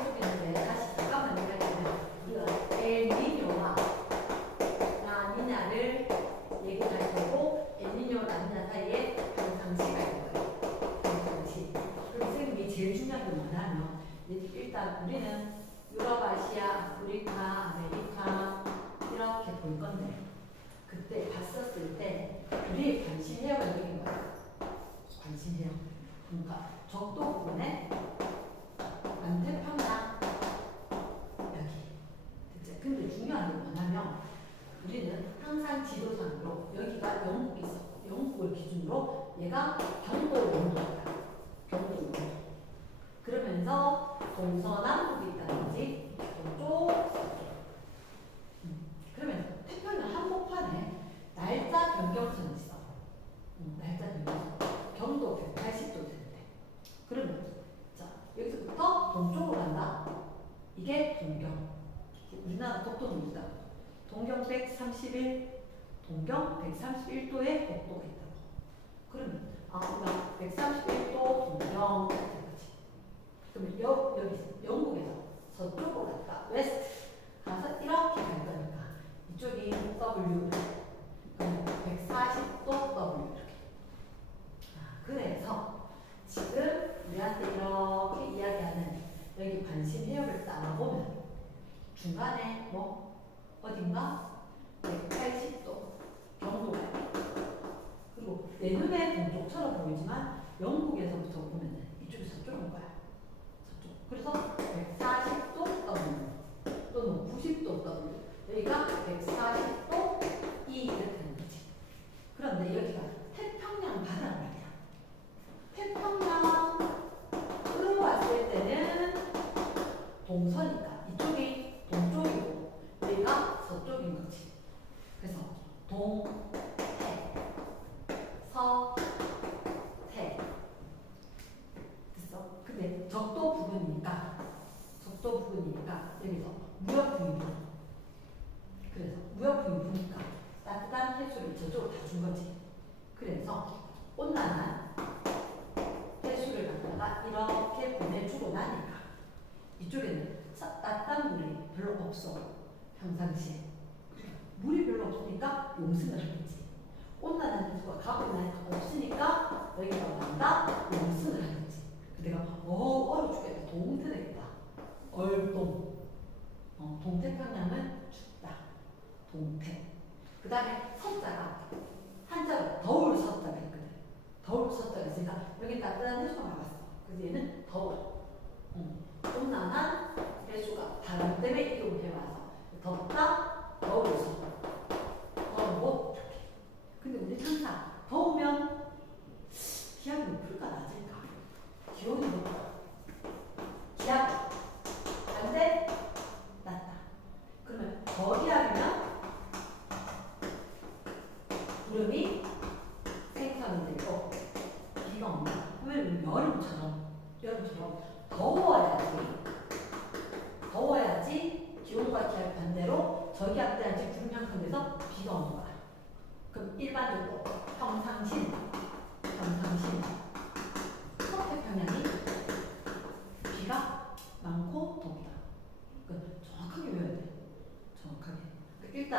해주겠는데 다시 잠깐만 얘기하자면 우리가 엘니뇨와 라니냐를 얘기할 거고 엘니뇨 라니냐 사이에 평상시가 있는 거예요. 평상시. 그럼 선생님이 제일 중요한 게 뭐냐면 일단 우리는 유럽아시아, 아프리카, 아메리카 이렇게 볼 건데 그때 봤었을 때 우리의 관심 해역은 여기인 거예요. 관심 해역. 그러니까 적도 부분에 남태평양 여기. 됐죠? 근데 중요한 게 뭐냐면 우리는 항상 지도상으로 여기가 영국이 있었고 영국을 기준으로 얘가 경도 영국이다. 경도 영국. 그러면서 동서남북이 있다든지 동쪽 그러면 태평양 한복판에 날짜 변경선이 있어. 날짜 변경선. 경도 180도 되는데. 그러면 자 여기서부터 동쪽으로 간다. 이게 동경. 우리나라 독도입니다. 동경 131, 동경 131도의 국도가 있다고. 그러면 우리가 131도 동경 되지. 그러면 여기 영국에서 서쪽으로 갔다. 웨스트 가서 이렇게 갈 거니까 이쪽이 W. 그러면 140도 W 이렇게. 그래서 지금 우리한테 이렇게 이야기하는 여기 관심 해역을 따라보면 중간에 뭐 어딘가 180도 경도가 그리고 내 눈에 동쪽처럼 보이지만 영국에서부터 보면 이쪽이 서쪽인 거야. 서쪽. 그래서 140도 W 또는 90도 W 여기가 140도 E 이렇게 되는 거지. 그런데 여기가 태평양 바다란 말이야. 태평양으로 왔을 때는 동서니까 이쪽이 동쪽이고 여기가 서쪽인 거지. 그래서 동태, 서태 됐어? 근데 적도 부근이니까 여기서 무역부위부. 그래서 무역부위부니까 따뜻한 해수를 저쪽으로 다 준 거지. 그래서 온난한 해수를 갖다가 이렇게 보내주고 나니까 이쪽에는 따뜻한 물이 별로 없어. 평상시에 물이 별로 없으니까 용승을 하겠지. 온난한 해수가 가고 나니까 없으니까 여기가 난다 용승을 하겠지. 내가 얼어 죽겠다. 동태 되겠다. 얼동. 동태평양은 춥다. 동태. 그 다음에 서자가 한자로 더울 서자가 있거든. 더울 서자가 있으니까 여기 따뜻한 해수가 나갔어. 그래서 얘는 더워. 온난한 해수가 바람 때문에 이동해와서 덥다, 더워서 더우고 이렇게. 근데 우리 항상 더우면 기압이 높을까 낮을까? 기온이 높아. 기압 반대 낮다. 그러면 저기압이면 구름이 생성이 되고 비가 온다. 그러면 여름처럼 더워야지 기온과 기압 반대로 저기압 돼야지 구름 형성 돼서 비가 오는 거야. 그럼 일반적으로 평상시 서태평양이 비가 많고 덥다. 그러니까 정확하게 외워야 돼. 정확하게. 그러니까 일단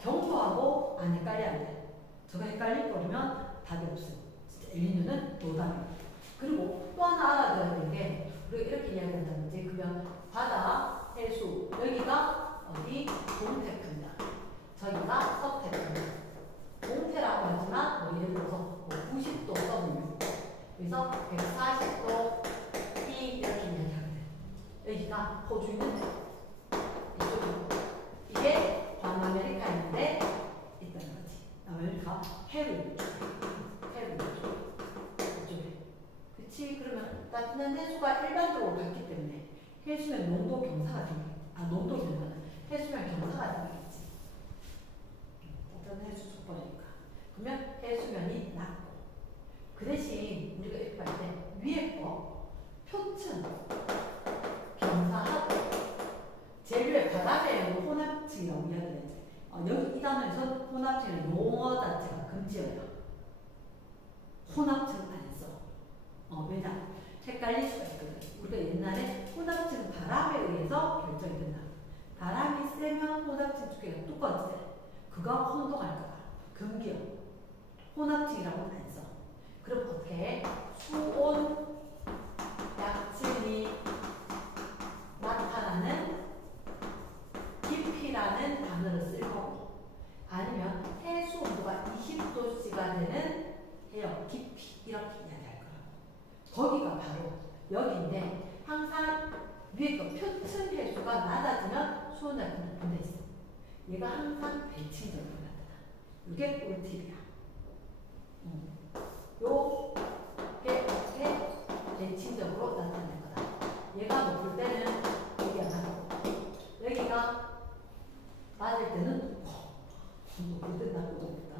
경도하고 안 헷갈려야 돼. 저거 헷갈릴 거면 답이 없어. 진짜 엘니뇨는 노답이야. 그리고 또 하나 알아둬야 되는 게 우리가 이렇게 이야기한다든지 그러면 바다, 해수 여기가 어디? 동태평양. 저기가 서태평양. 동태라고 하지만 뭐 예를 들어서 뭐 90도 W 그래서 140도 E 이렇게 이야기하거든. 여기가 호주는 이쪽이고 이게 남아메리카인데 있다는 거지. 남아메리카 페루 이쪽에. 그치? 그러면 따뜻한 해수가 일반적으로 갔기 때문에 해수면 농도 경사가 농도면 해수면 경사가 생기겠지. 따뜻한 해수 속벌이니까. 그러면 해수면이 낮고 그 대신 우리가 이렇게 할 때 위에 거 표층 경사하고 제일 위에 바닥에 혼합층이라고 이야기하지. 여기 이 단어에서 혼합층은 용어 자체가 금지어요. 혼합층 안 써. 왜냐? 헷갈릴 수가 있거든. 우리가 옛날에 혼합층 바람 바람에 의해서 결정이 된다. 바람이 세면 혼합층 두께가 두꺼워지대. 그거 혼동할 거다. 금기어. 혼합층이라고는 안 써. 그럼 어떻게 해? 수온 약층이 나타나는 깊이라는 단어를 쓸 거고, 아니면 해수 온도가 20도씨가 되는 해역 깊이 이렇게 이야기할 거라고. 거기가 바로 여기인데 항상 위에 거 표층 해수가 낮아지면 수온 약층이 분해 있어. 얘가 항상 대칭적으로 나타나. 이게 꿀팁이야. 요게 이렇게 대칭적으로 나타날 거다. 얘가 높을 때는 여기가 낮고, 여기가 낮을 때는 높을 때 낮고 높다.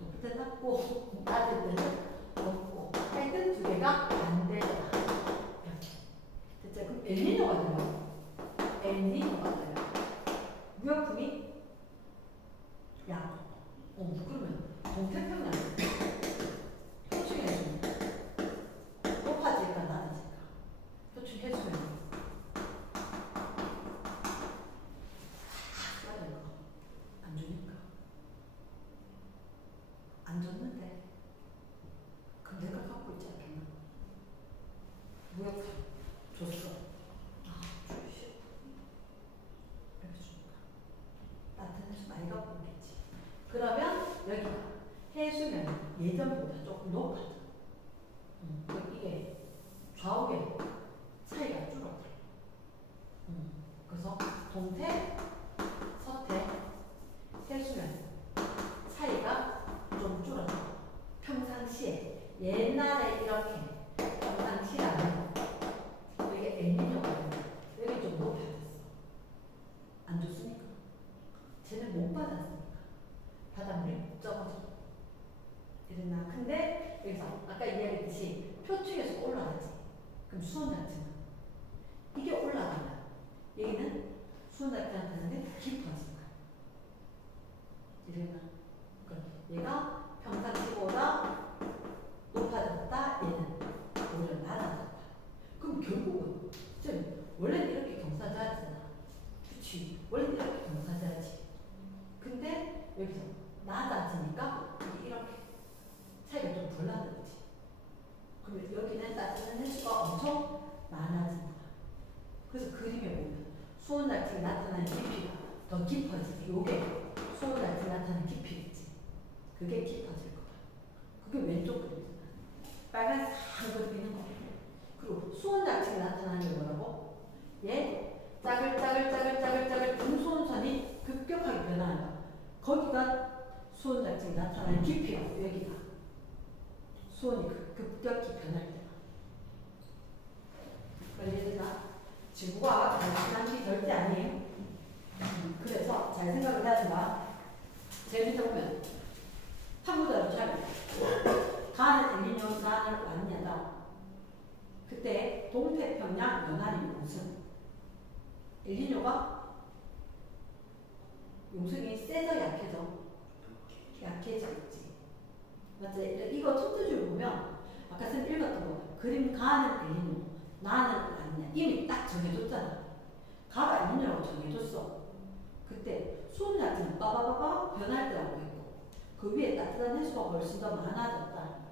높을 때 낮고 낮을 때는 높고. 하여튼 두 개가 반대다. 이렇게. 됐죠? 그럼 엘니뇨가 되면 엘니뇨가 되면 무역품이 야, 그러면 동태평양 표층 해수는 높아질까 낮아질까? 표층 해수면 맞을까? 안 주니까 안 줬는데 그럼 내가 갖고 있지 않겠나? 무역품 줬어. 주시. 이렇게 주니까 나타내서 많이 갖고 있겠지. 그러면 여기가 해수면 예전보다 조금 높아져. 이게 좌우의 차이가 줄어들어. 그래서 동태, 서태, 해수면 차이가 좀 줄어들어. 평상시에 옛날에 이렇게 평상시라면 이게 엘니뇨가 되면 여기 좀 높아졌어. 안 좋습니까? 쟤는 못 받았으니까 바닷물이 적어져. 이랬나? 근데 여기서 아까 이야기했듯이 표층에서 올라가지. 그럼 수온 자체는 이게 올라가면 여기는 수온 자체가 되는데 깊어진 거야. 이랬나? 그러니까 얘가 평상시보다 높아졌다. 얘는 오히려 낮아졌다. 그럼 결국은 원래는 이렇게 경사자잖아. 그치? 원래는 이렇게 경사자지. 근데 여기서 낮아지니까 이렇게 차이가 좀 덜 나는 거지. 그러면 여기는 따뜻한 횟수가 엄청 많아진다. 그래서 그림에 보면 수온 날증이 나타나는 깊이가 더 깊어지지. 요게 수온 날증이 나타나는 깊이겠지. 그게 깊어질 거다. 그게 왼쪽 그림이잖아. 빨간색 한 그리는 거. 그리고 수온 날증이 나타나는 게 뭐라고? 얘 짜글짜글 등수온선이 급격하게 변하는 거. 거기가 수온 날증이 나타나는 깊이라고. 여기가 수온이 급격히 변할 때가. 그러니까 지구가 단순한 게 절대 아니에요. 그래서 잘 생각을 하지마. 제일 밑에 보면 한국어로 잘 가는 엘니뇨 난을 왔냐다. 그때 동태평양 연안이 용승. 엘니뇨가 용승이 세서 약해져. 약해지겠지. 맞지? 이거 첫 줄을 보면 아까 선 읽었던 거 그림 가는 엘니뇨 나는 왔냐 이미 딱 정해줬잖아. 가가 엘니뇨라고 정해줬어. 그때 수온 약증은 빠바바바 변할 때라고 했고 그 위에 따뜻한 해수가 훨씬 더 많아졌다.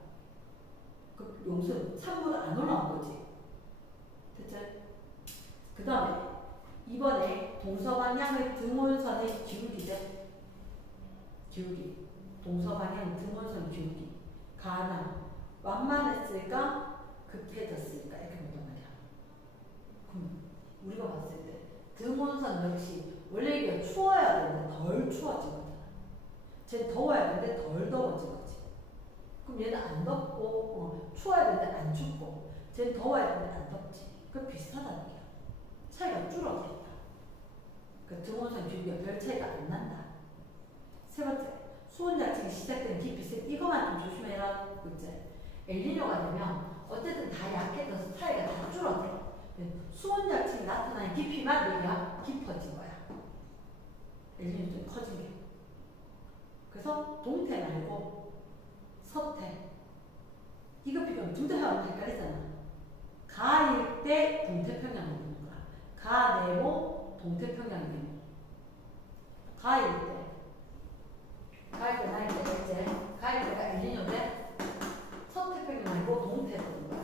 그 용승 찬물은 안 올라온 거지. 됐죠? 그 다음에 이번에 동서방향의 등온선의 기울기제. 기울기. 동서방향 등온선 기울기. 가나 완만했을까? 급해졌을까? 이렇게 본단 말이야. 그럼 우리가 봤을 때 등온선 역시 원래 이게 추워야 되는데 덜 추워진 거잖아. 쟤 더워야 되는데 덜 더워진 거지. 그럼 얘는 안 덥고 추워야 되는데 안 춥고 쟤는 더워야 되는데 안 덥지. 그 비슷하다는 얘기야. 차이가 줄어들었다. 그 등온선 기울기가 별 차이가 안 난다. 세 번째, 수온 자체가 시작된 깊이 세. 이거만 좀 조심해라. 그치? 엘니뇨가 되면 어쨌든 다 약해져서 차이가 다 줄어들어. 수온 자체가 나타나는 깊이만 여기가 깊어진 거야. 엘니뇨 좀 커진 게. 그래서 동태 말고 서태. 이거 비교하면 둘 다 하면 헷갈리잖아. 가일 때 동태평양을 보는 거야. 동태평양이에요. 가을 때 가을 때가 엘니뇨인데 서태평양 아니고 동태평양이에요.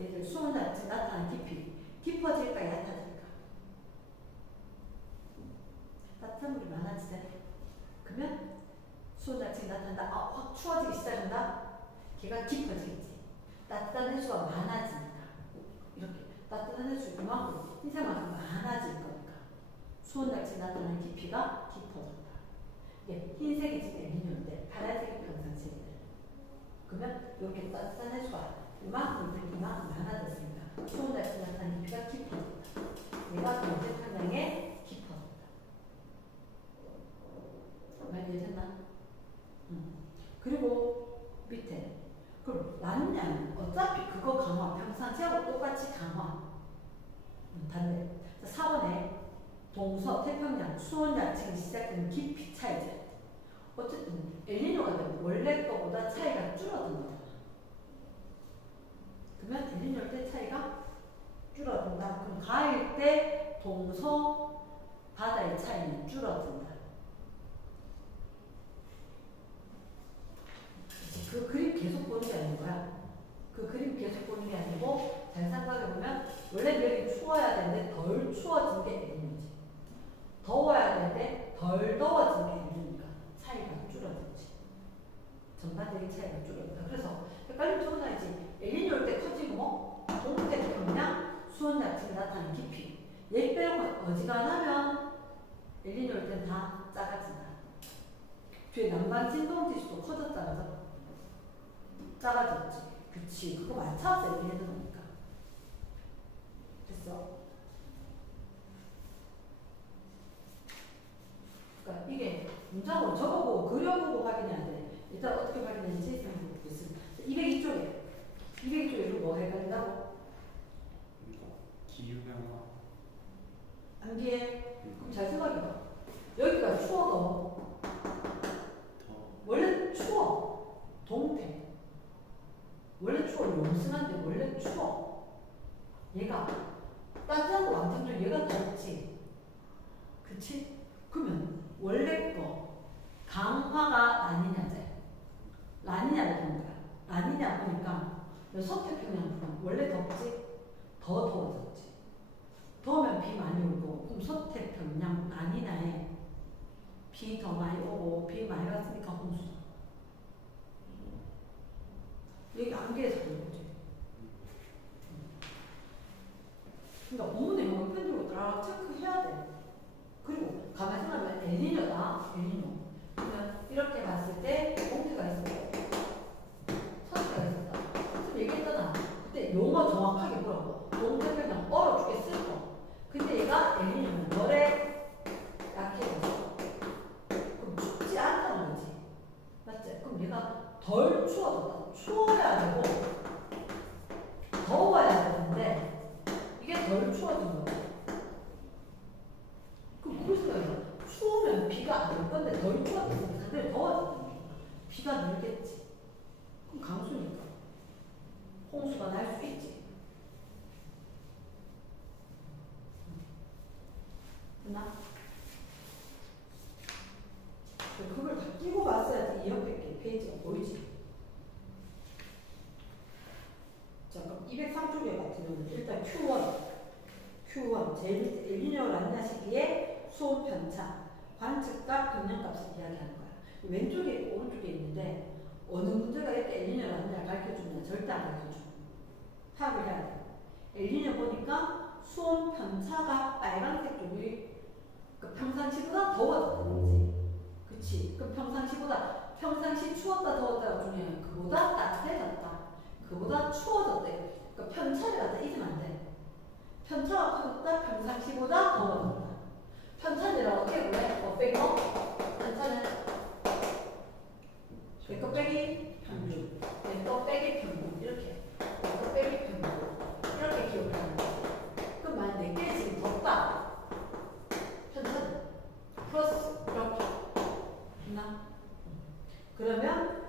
얘들 수온 나타나는 깊이 깊어질까 얕아질까? 따뜻한 물이 많아지잖아. 그러면 수온 자체가 나타난다. 확 추워지기 시작한다. 걔가 깊어지겠지. 따뜻한 해수가 많아지니까 이렇게 따뜻한 해수 이만큼 흰색만큼 많아질 거니까 수온 자체가 나타나는 깊이가 깊어졌다. 예, 흰색이 지금 엘니뇨인데 파란색이 평상시인데 그러면 이렇게 따뜻한 해수가 이만큼 많아졌으니까 수온 자체가 나타나는 깊이가 깊어졌다. 얘가 동태평양에 깊어졌다. 말 이해됐나? 그리고 밑에 그럼 난양 어차피 그거 강화 평상시하고 똑같이 강화 반대. 4번에 동서 태평양 수온 야층이 시작되는 깊이 차이죠. 어쨌든 엘니뇨가 되면 원래 거보다 차이가 줄어든 거잖아. 그러면 엘니뇨 때 차이가 줄어든다. 그럼 가을 때 동서 바다의 차이는 줄어든다. 그 그림 계속 보는 게 아닌 거야. 그 그림 계속 보는 게 아니고 잘 생각해보면 원래 여기 추워야 되는데 덜 추워진 게 엘니뇨지. 더워야 되는데 덜 더워진 게 엘니뇨니까 차이가 줄어들지. 전반적인 차이가 줄어든다. 그래서 헷갈리면 적어놔야지. 엘니뇨 때 커지고 뭐 동태평양 수온 자체가 나타나는 깊이 얘 빼고 어지간하면 엘니뇨 때는 다 작아진다. 뒤에南반 진동지수도 커졌잖아. 작아졌지. 그치. 그거 맞춰서 얘기해도 되니까. 됐어? 그러니까 이게 문장으로 적어보고 그려보고 확인해야 돼. 일단 어떻게 확인했는지 생각해보겠습니다. 202쪽에 이거 뭐 헷갈린다고? 기후변화. 암기해. 그럼 잘 생각해봐. 여기가 추워도 원래 추워. 동태. 원래 추워. 용승한데 원래 추워. 얘가 따뜻한 거 완전 얘가 덥지. 그치? 그러면 원래 거 강화가 라니냐제. 라니냐를 보는 거야. 라니냐 보니까 서태평양 부분 원래 덥지? 더 더워졌지. 더우면 비 많이 오고 그럼 서태평양 라니냐에 비 더 많이 오고 비 많이 왔으니까 홍수. 여기 암기해서 그런 거지. 그러니까 본문 내용을 펜으로 다 체크해야 돼. 그리고 가만히 생각하면 엘니뇨다. 엘니뇨. 그러면 이렇게 봤을 때 동태가 있었고 서태가 있었다. 그럼 얘기했잖아. 그때 용어 정확하게 보라고. 동태평양 얼어 죽겠을 거. 근데 얘가 엘니뇨는 열에 약해졌어. 그럼 춥지 않다는 거지. 맞지? 그럼 얘가 덜 추워졌다. 추워야 되고 더워야 되는데 이게 덜 추워진 거야. 그럼 무슨 생각이야? 추우면 비가 안 올 건데 덜 추워졌으면 상대로 더워졌다는 거야. 비가 늘겠지. 그럼 강수니까 홍수가 날 수 있지. 됐나? 그걸 다 끼고 봤어야지 이 옆에 페이지가 보이지. 자, 그럼 203쪽에 같은 경우는 일단 Q1 제일 밑에 엘니뇨 라니냐 시기의 수온 편차, 관측값, 평년값을 이야기하는 거야. 왼쪽에 있고 오른쪽에 있는데 어느 문제가 이렇게 엘니뇨 라니냐를 가르쳐주냐? 절대 안 가르쳐줘. 파악을 해야 돼. 엘니뇨 보니까 수온 편차가 빨간색 쪽이 그 평상시보다 더워졌다는 거지. 그치? 그럼 평상시 추웠다 더웠다 중에 그보다 따뜻해졌다. 그보다 추워졌대. 그러니까 편차를 갖다 잊으면 안 돼. 편차가 커졌다. 평상시보다 더워졌다. 편차를 어떻게 보내? 빼기 편차는 내 거 빼기 평균. 내 거 빼기 평균. 이렇게. 내 거 빼기 평균. 이렇게 기억하는 거지. 그럼 만약 내게 지금 덥다. 편차는 플러스 이렇게. 됐나? 그러면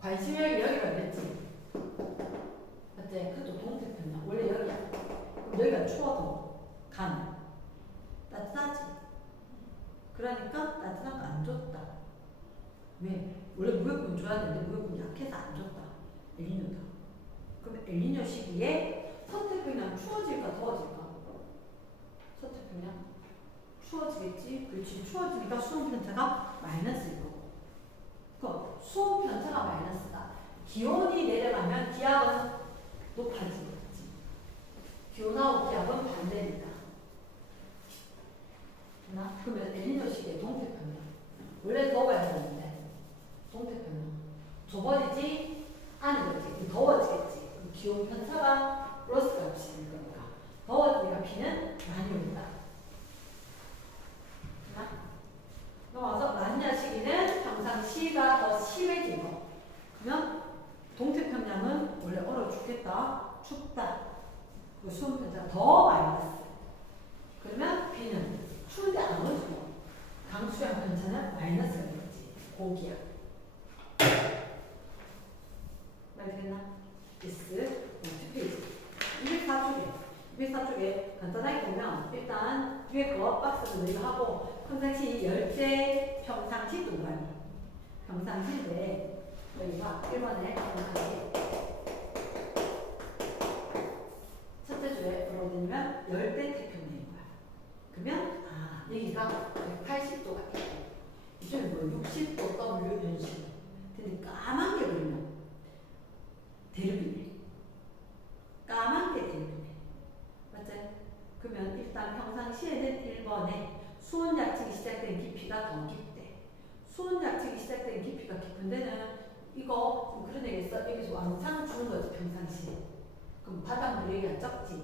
관심을 여기가 됐지. 맞지? 그것도 동태평양. 원래 여기야. 시기에 서태평양 추워질까 더워질까? 서태평양 추워지겠지. 그렇지. 추워지니까 수온 편차가 마이너스일 거고. 그 수온 편차가 마이너스다. 기온이 내려가면 기압은 높아지겠지. 기온하고 기압은 반대니까. 그러면 엘니뇨 시기에 동태평양. 원래 더워야 되는데 동태평양. 좁아지지 않을지. 더워지겠지. 기온 편차가 플러스 값일 거니까. 더워지니까 비는 많이 온다. 넘어와서 라니냐 시기는 평상시가 더 심해지고. 그러면 동태평양은 원래 얼어 죽겠다. 춥다. 그 수온 편차가 더 마이너스. 그러면 비는 추운데 안 오지고 강수량 편차는 마이너스가 되겠지. 고기압. 말되겠나? yes. 2페이지. 204쪽에 간단하게 보면 일단 위에 거 박스도 늘 하고 평상시 열대 평상시 동그라미. 평상시인데 여기가 1번에 평상시. 첫째 주에 뭐라고 되냐면 열대 태평양인 거야. 그러면 여기가 180도가 있고 이쪽에 뭐 60도 W 변수. 근데 까만 게 그러면 대륙이네. 까만 게 대륙이네. 맞지? 그러면 일단 평상시에는 1번에 수온 약층이 시작된 깊이가 더 깊대. 수온 약층이 시작된 깊이가 깊은 데는 이거 좀 그런 얘기 했어. 여기서 왕창 주는 거지 평상시에. 그럼 바닷물 여기가 적지.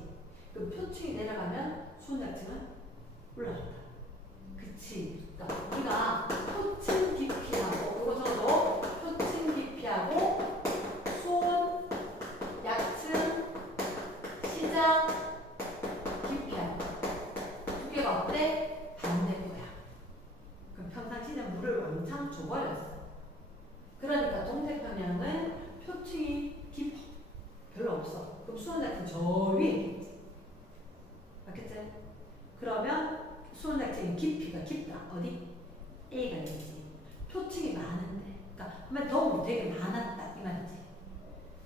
그럼 표층이 내려가면 수온 약층은 올라간다. 그치? 그러니까 우리가 표층 깊이하고 이거 저도 표층 깊이하고 수온 약층 시작 깊이하고 두 개가 어때? 반대거야. 그럼 평상시는 물을 왕창 줘버렸어. 그러니까 동태평양은 표층이 깊어. 별로 없어. 그럼 수온 약층 저 위에 있지. 맞겠지? 그러면 수온 약층의 깊이가 깊다. 어디? A가 되지. 표층이 많은데. 그러니까 하면 더우면 되게 많았다. 이 말이지.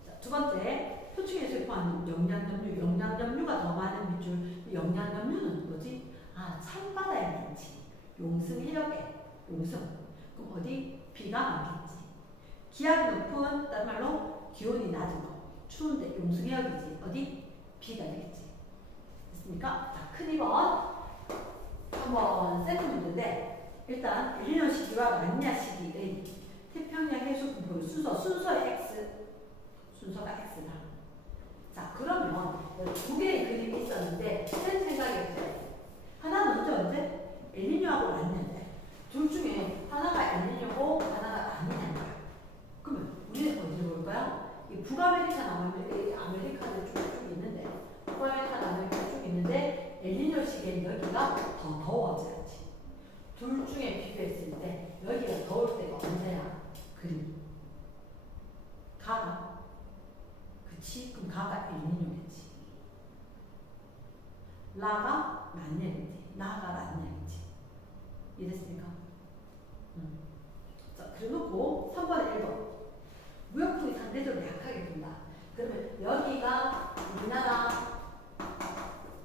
자, 두 번째. 표층에서 포함하는 영양염류. 영양염류가 더 많은 밑줄. 영양염류는 뭐지? 찬바다에 많지. 용승 해역에. 용승. 그럼 어디? 비가 많겠지. 기압이 높은, 다른 말로 기온이 낮은 거. 추운데 용승 해역이지. 어디? 비가 되겠지. 됐습니까? 자, 큰 2번. 한번 세트 문제인데 일단 엘니뇨 시기와 라니냐 시기의 태평양 해수 분포의 순서의 X 순서가 X다. 자 그러면 두 개의 그림이 있었는데 센 생각이 없어요. 하나는 언제? 엘니뇨하고 라니냐인데 둘 중에 하나가 엘니뇨고 하나가 라니냐인가. 그러면 우리는 어디를 볼 거야? 이 북아메리카 아메리카는 쭉 있는데 북아메리카 아메리카 쭉 있는데 엘니뇨 시기엔 여기가 더 더워져야지. 둘 중에 비교했을 때 여기가 더울 때가 언제야? 그림. 가가. 그치? 그럼 가가 엘니뇨겠지. 라가 라니냐겠지. 나가 라니냐겠지. 이해됐습니까? 자, 그래놓고 3번에 1번. 무역풍이 상대적으로 약하게 분다. 그러면 여기가 우리나라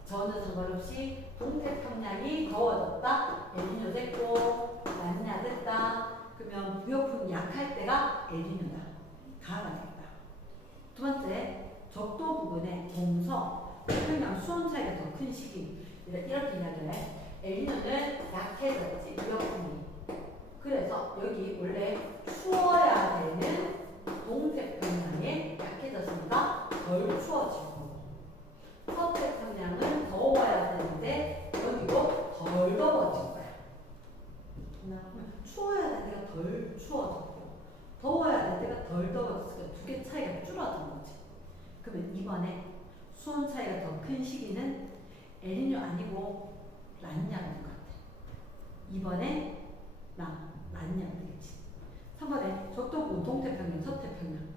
저는 상관없이 동태평양이 더워졌다. 엘니뇨 됐고 라니냐 됐다. 그러면 무역풍이 약할 때가 엘니뇨다. 가가 되겠다. 두 번째, 적도 부근에 동서, 태평양 수온 차이가 더 큰 시기. 이렇게 이야기를 해. 엘니뇨는 약해졌지. 무역풍이. 그래서 여기 원래 추워야 되는 동태평양에 약해졌으니까 덜 추워지고 서태평양은 더워야 되는데 여기도 덜 더워질 거야. 추워야 될 때가 덜 추워졌고 더워야 될 때가 덜 더워졌으니까 두 개 차이가 줄어든 거지. 그러면 이번에 수온 차이가 더 큰 시기는 엘니뇨 아니고 라니냐가 된 것 같아. 이번에 라니냐가 되겠지. 3번에 적도부 동태평양, 서태평양.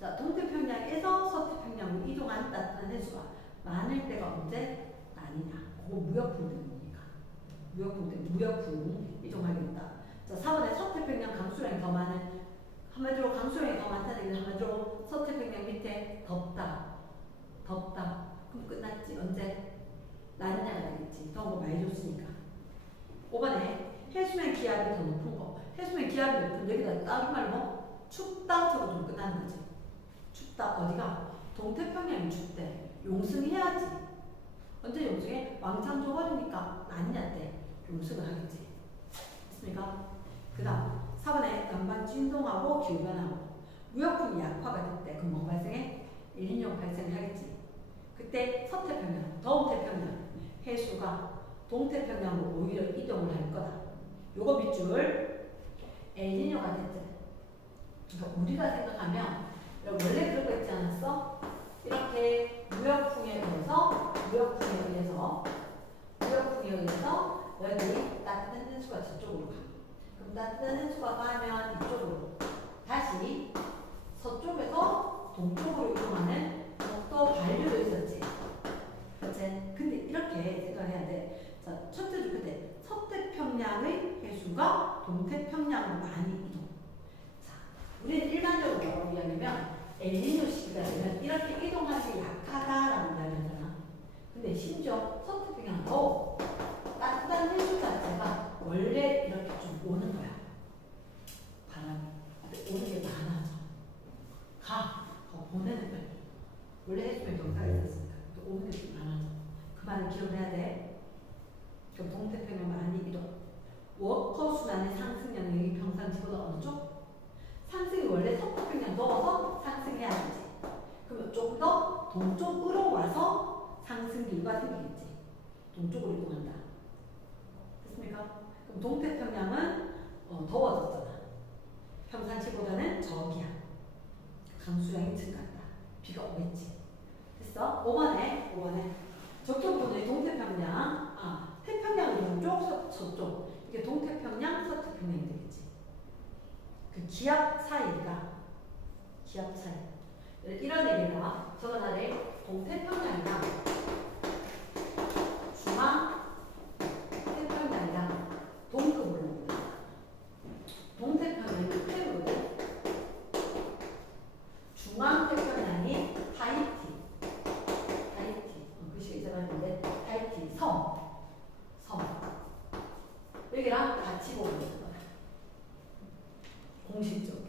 자, 동태평양에서 서태평양으로 이동한 따뜻한 해수가 많을 때가 언제? 라니냐. 그거 무역풍 때문이니까. 무역풍 때문에 무역풍 이동하겠다. 자, 4번에 서태평양 강수량이 더 많은 한마디로 강수량이 더 많다는 얘기는 한마디로 서태평양 밑에 덥다. 덥다. 그럼 끝났지. 언제? 낮냐가 되겠지. 더운 거 많이 줬으니까. 5번에 해수면 기압이 더 높은 거. 해수면 기압이 높은 여기다 다른 말로 춥다처럼 좀 끝나는 거지. 춥다. 어디가? 동태평양이 춥대. 용승해야지. 언제 용승해? 왕창 줘버리니까 낮냐 때 용승을 하겠지. 됐습니까? 그 다음 4번에南반 진동하고 기후변화하고 무역풍이 약화가 됐대. 그럼 뭐 발생해? 엘니뇨 발생을 하겠지. 그때 서태평양, 더운태평양 해수가 동태평양으로 오히려 이동을 할 거다. 요거 밑줄 엘니뇨가 됐지. 그러니까 우리가 생각하면 원래 그런 거 있지 않았어? 이렇게 무역풍에 의해서 여기 따뜻한 해수가 저쪽으로 가. 그럼 따뜻한 해수가 가면 이쪽으로 다시 서쪽에서 동쪽으로 이동하는 또 반류도 있었지. 그렇지? 근데 이렇게 생각을 해야 돼. 자, 첫째 주 그때 서태평양의 해수가 동태평양으로 많이 이동. 자, 우리는 일반적으로 뭐라고 이야기하면 엘니뇨 시기가 되면 이렇게 이동하기 약하다라는 이야기를 하잖아. 근데 심지어 서태평양 더 따뜻한 해수 자체가 원래 이렇게 좀 오는 거야. 바람이. 오는 게 많아져. 보내는 거야. 원래 해수면 경사가 있었으니까. 또 오는 게 좀 많아져. 그 말을 기억을 해야 돼. 그럼 동태평양 많이 이동. 워커 순환의 상승 영역이 평상시보다 어느 쪽? 상승이 원래 서태평양 넘어서 상승해야 되지. 그러면 좀 더 동쪽으로 와서 상승 기류가 생기겠지. 동쪽으로 이동한다. 됐습니까? 그럼 동태평양은 더워졌잖아. 평상시보다는 저기야. 강수량이 증가한다. 비가 오겠지. 됐어? 5번에 저쪽은 동태평양, 태평양 동쪽, 서쪽. 이게 동태평양, 서태평양이 되겠지. 그 기압 차이가 기압 차이. 이런 얘기가 저번에 동태평양이랑 중앙 태평양이랑 동급으로 옵니다. 동태평양이 태우거든. 중앙 태평양이 타히티. 그 시기 전화했는데 타히티 섬. 여기랑 같이 보는 거야. 공식적으로.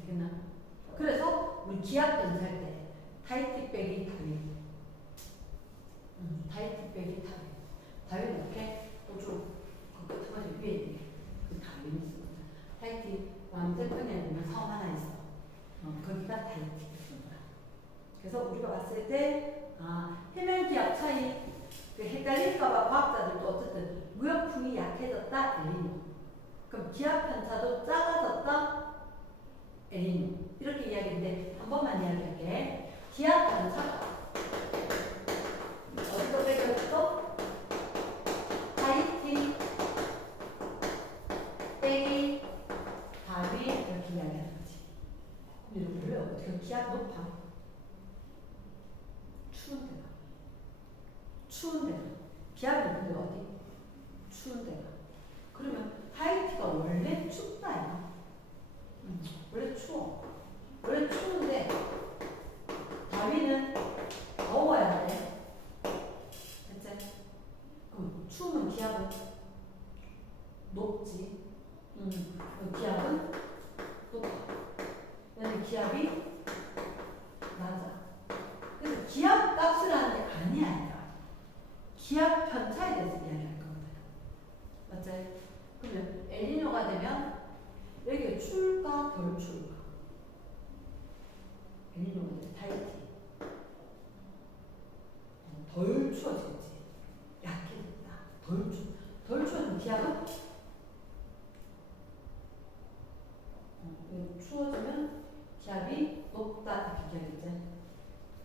되겠나? 그래서 우리 기압 변수할 때 타히티 빼기 다윈. 타히티 빼기 다윈. 다윈 이렇게 또쭉 끝까지 위에 있네. 그 다윈이 있습니다. 타히티 남태평양에 보면 섬 하나 있어. 거기가 타히티. 그래서 우리가 봤을 때 해면 기압 차이 헷갈릴까봐 과학자들도 어쨌든 무역풍이 약해졌다 엘니뇨. 그럼 기압 편차도 작아졌다 엘니뇨. 이렇게 이야기했는데 한 번만 이야기할게. 기압 편차가 어디서 빼겼어? 타히티 빼기 다윈 이렇게 이야기하는 거지. 근데 왜 어떻게 기압 높아? 추운 데가. 기압이 높은 데가 어디? 추운 데가. 그러면 타히티가 원래 춥다 이거. 원래 추워. 원래 추운데 다윈은 더워야 돼. 됐지? 그럼 추우면 기압은 높지. 기압은 높아. 왜냐면 기압이 낮아. 그래서 기압 값을 하는 게 아니야. 기압 편차에 대해서 이야기할 거거든. 맞지? 그러면 엘니뇨가 되면 여기가 추울까 덜 추울까? 엘니뇨가 되면 타히티 덜 추워지겠지. 약해졌다. 덜 추워지면 기압은 추워지면 기압이 높다 이렇게 이야기했지.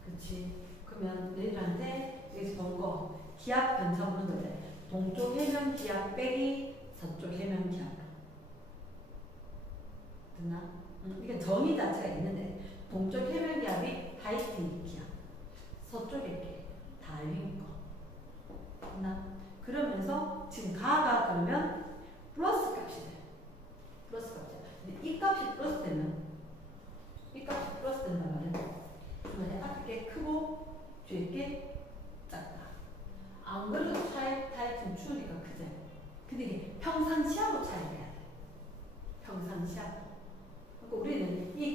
그렇지. 그러면 너희들한테 여기서 본 거 기압 변차 보는 거지. 동쪽 해면 기압 빼기 서쪽 해면 기압. 됐나? 이게 정의 자체가 있는데 동쪽 해면 기압이 타히티 기압, 서쪽에 이렇게 다윈 거. 됐나? 그러면서 지금 가가 그러면 플러스 값이 돼. 플러스 값이야. 근데 이 값이 플러스 되면 이 값이 플러스 된단 말이야.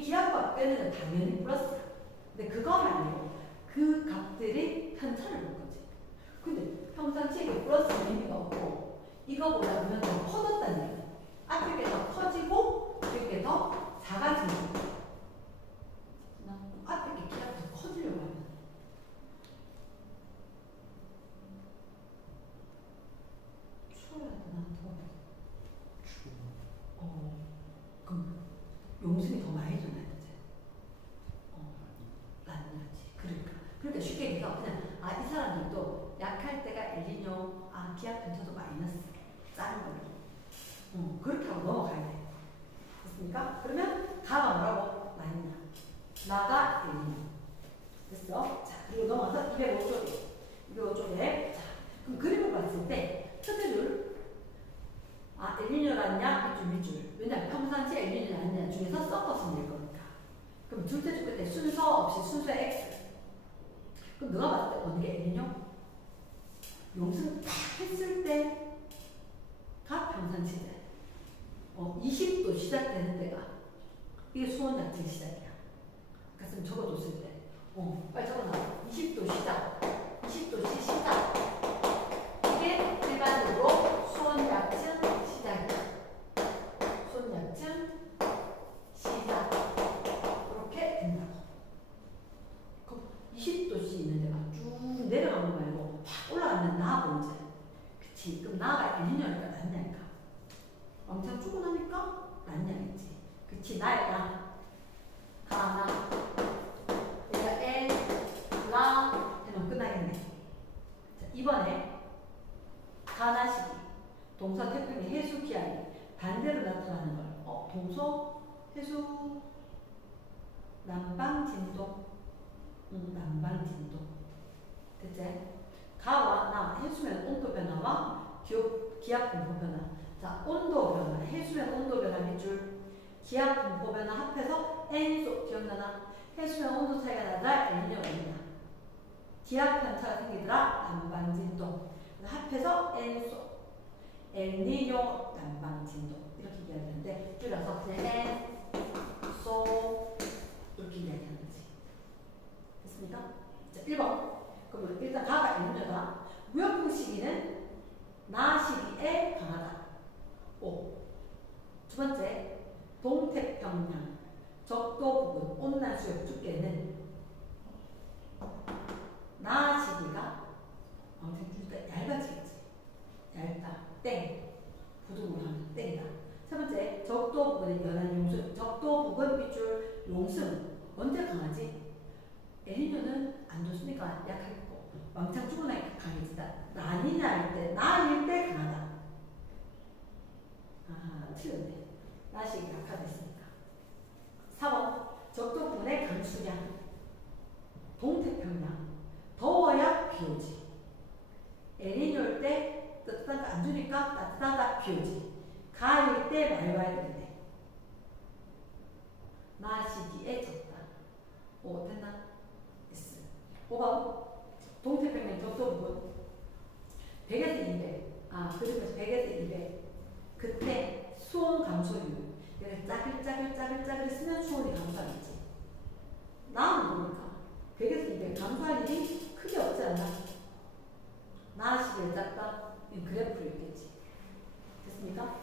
기압과 빼는 당연히 플러스야. 근데 그거 말고 그 값들이 편차를 볼 거지. 근데 평상시에 이게 플러스는 의미가 없고 이거보다 그냥 더 커졌다는 얘기야. 앞에 게 더 커지고 뒤에 게 더 작아지는 거야. 앞에 게 기압이 더 커지려고 하면 추워야 되나? 더워야 돼? 그럼 용순이 더 많이 줘야 되지. 낫냐지. 그러니까 쉽게 얘기해서 그냥 이 사람들도 약할 때가 엘니뇨, 기압 편차도 마이너스 작은 걸로. 그렇게 하고 넘어가야 돼. 됐습니까? 그러면 가가 뭐라고? 나있냐. 나가 엘니뇨. 됐어? 자, 그리고 넘어가서 205쪽에. 205쪽에. 자, 그럼 그림을 봤을 때 첫째 줄. 엘니뇨 낫냐? 밑줄. 왜냐면 평상시 엘니뇨 낫냐 중에서 섞어서 낼 거니까. 그럼 둘째 줄 끝에 순서 없이 순서의 X. 그럼 너가 봤을 때 어느 게 엘니뇨? 용승 딱 했을 때가 평상시대. 20도 시작되는 데가 이게 수온 약증 시작이야. 그래서 적어줬을 때 빨리 적어놔. 20도 시작. 20도 시작. 이게 일반적으로 수온 약증 시작이야. 수온 약증 시작. 이렇게 된다고. 그럼 20도씨 있는 데가 쭉 내려가는 거 말고 확 올라가는 나하고 이제. 그치. 그럼 나가 엘니뇨니까 낫냐니까. 왕창 주고 나니까 낫냐겠지. 그치. 나의 나. 가나. 얘가 엘, 라 해놓으면 끝나겠네. 자, 이번에 가나 시기. 동서 태풍의 해수 기압이 반대로 나타나는 걸. 동서, 해수, 남방 진도. 남방 진도. 됐지? 가와 나, 해수면 온도 변화와 기압 분포 변화. 자, 온도 변화, 해수면 온도 변화 밑줄, 기압 분포 변화 합해서 N소 기억나나? 해수면 온도 차이가 나더라 엘니뇨가 있냐? 기압 편차가 생기더라 남방 진도. 합해서 N소 엘니뇨 남방 진도 이렇게 이야기하는데 줄여서 그냥 N소 이렇게 이야기하는 거지. 됐습니까? 자, 1번. 그러면 일단 가가 엘니뇨다. 무역풍 시기는 나 시기에 강하다. 5. 두 번째, 동태평양, 적도 부근, 온난수역 두께는 나 시기가 아무튼 줄때 얇아지겠지. 얇다. 땡. 부등으로 하면 땡이다. 세 번째, 적도 부근의 연한 용수. 적도 부근 밑줄 용승. 언제 강하지? 엘니뇨는 안 좋으니까 약하겠고 왕창 주고 나니까 강해지다. 라니냐 할 때, 나일 때 강하다. 틀렸네. 나시기 약화됐으니까. 4번. 적도 부근의 강수량. 동태평양. 더워야 비 오지. 엘니뇨일 때 따뜻하다 안 주니까 따뜻하다 비 오지. 가을 때 맑아야 되는데. 나 시기에 적다. 됐나? S. 5번. 동태평양 적도 부근. 100에서 200. 그리고 100에서 200. 그때 수온 감소율. 짜글짜글 쓰면 수온이 감소하겠지. 나는 보니까 100에서 200 감소할 일이 크게 없지 않나? 나 시기에 작다. 이 그래프를 읽겠지. 됐습니까?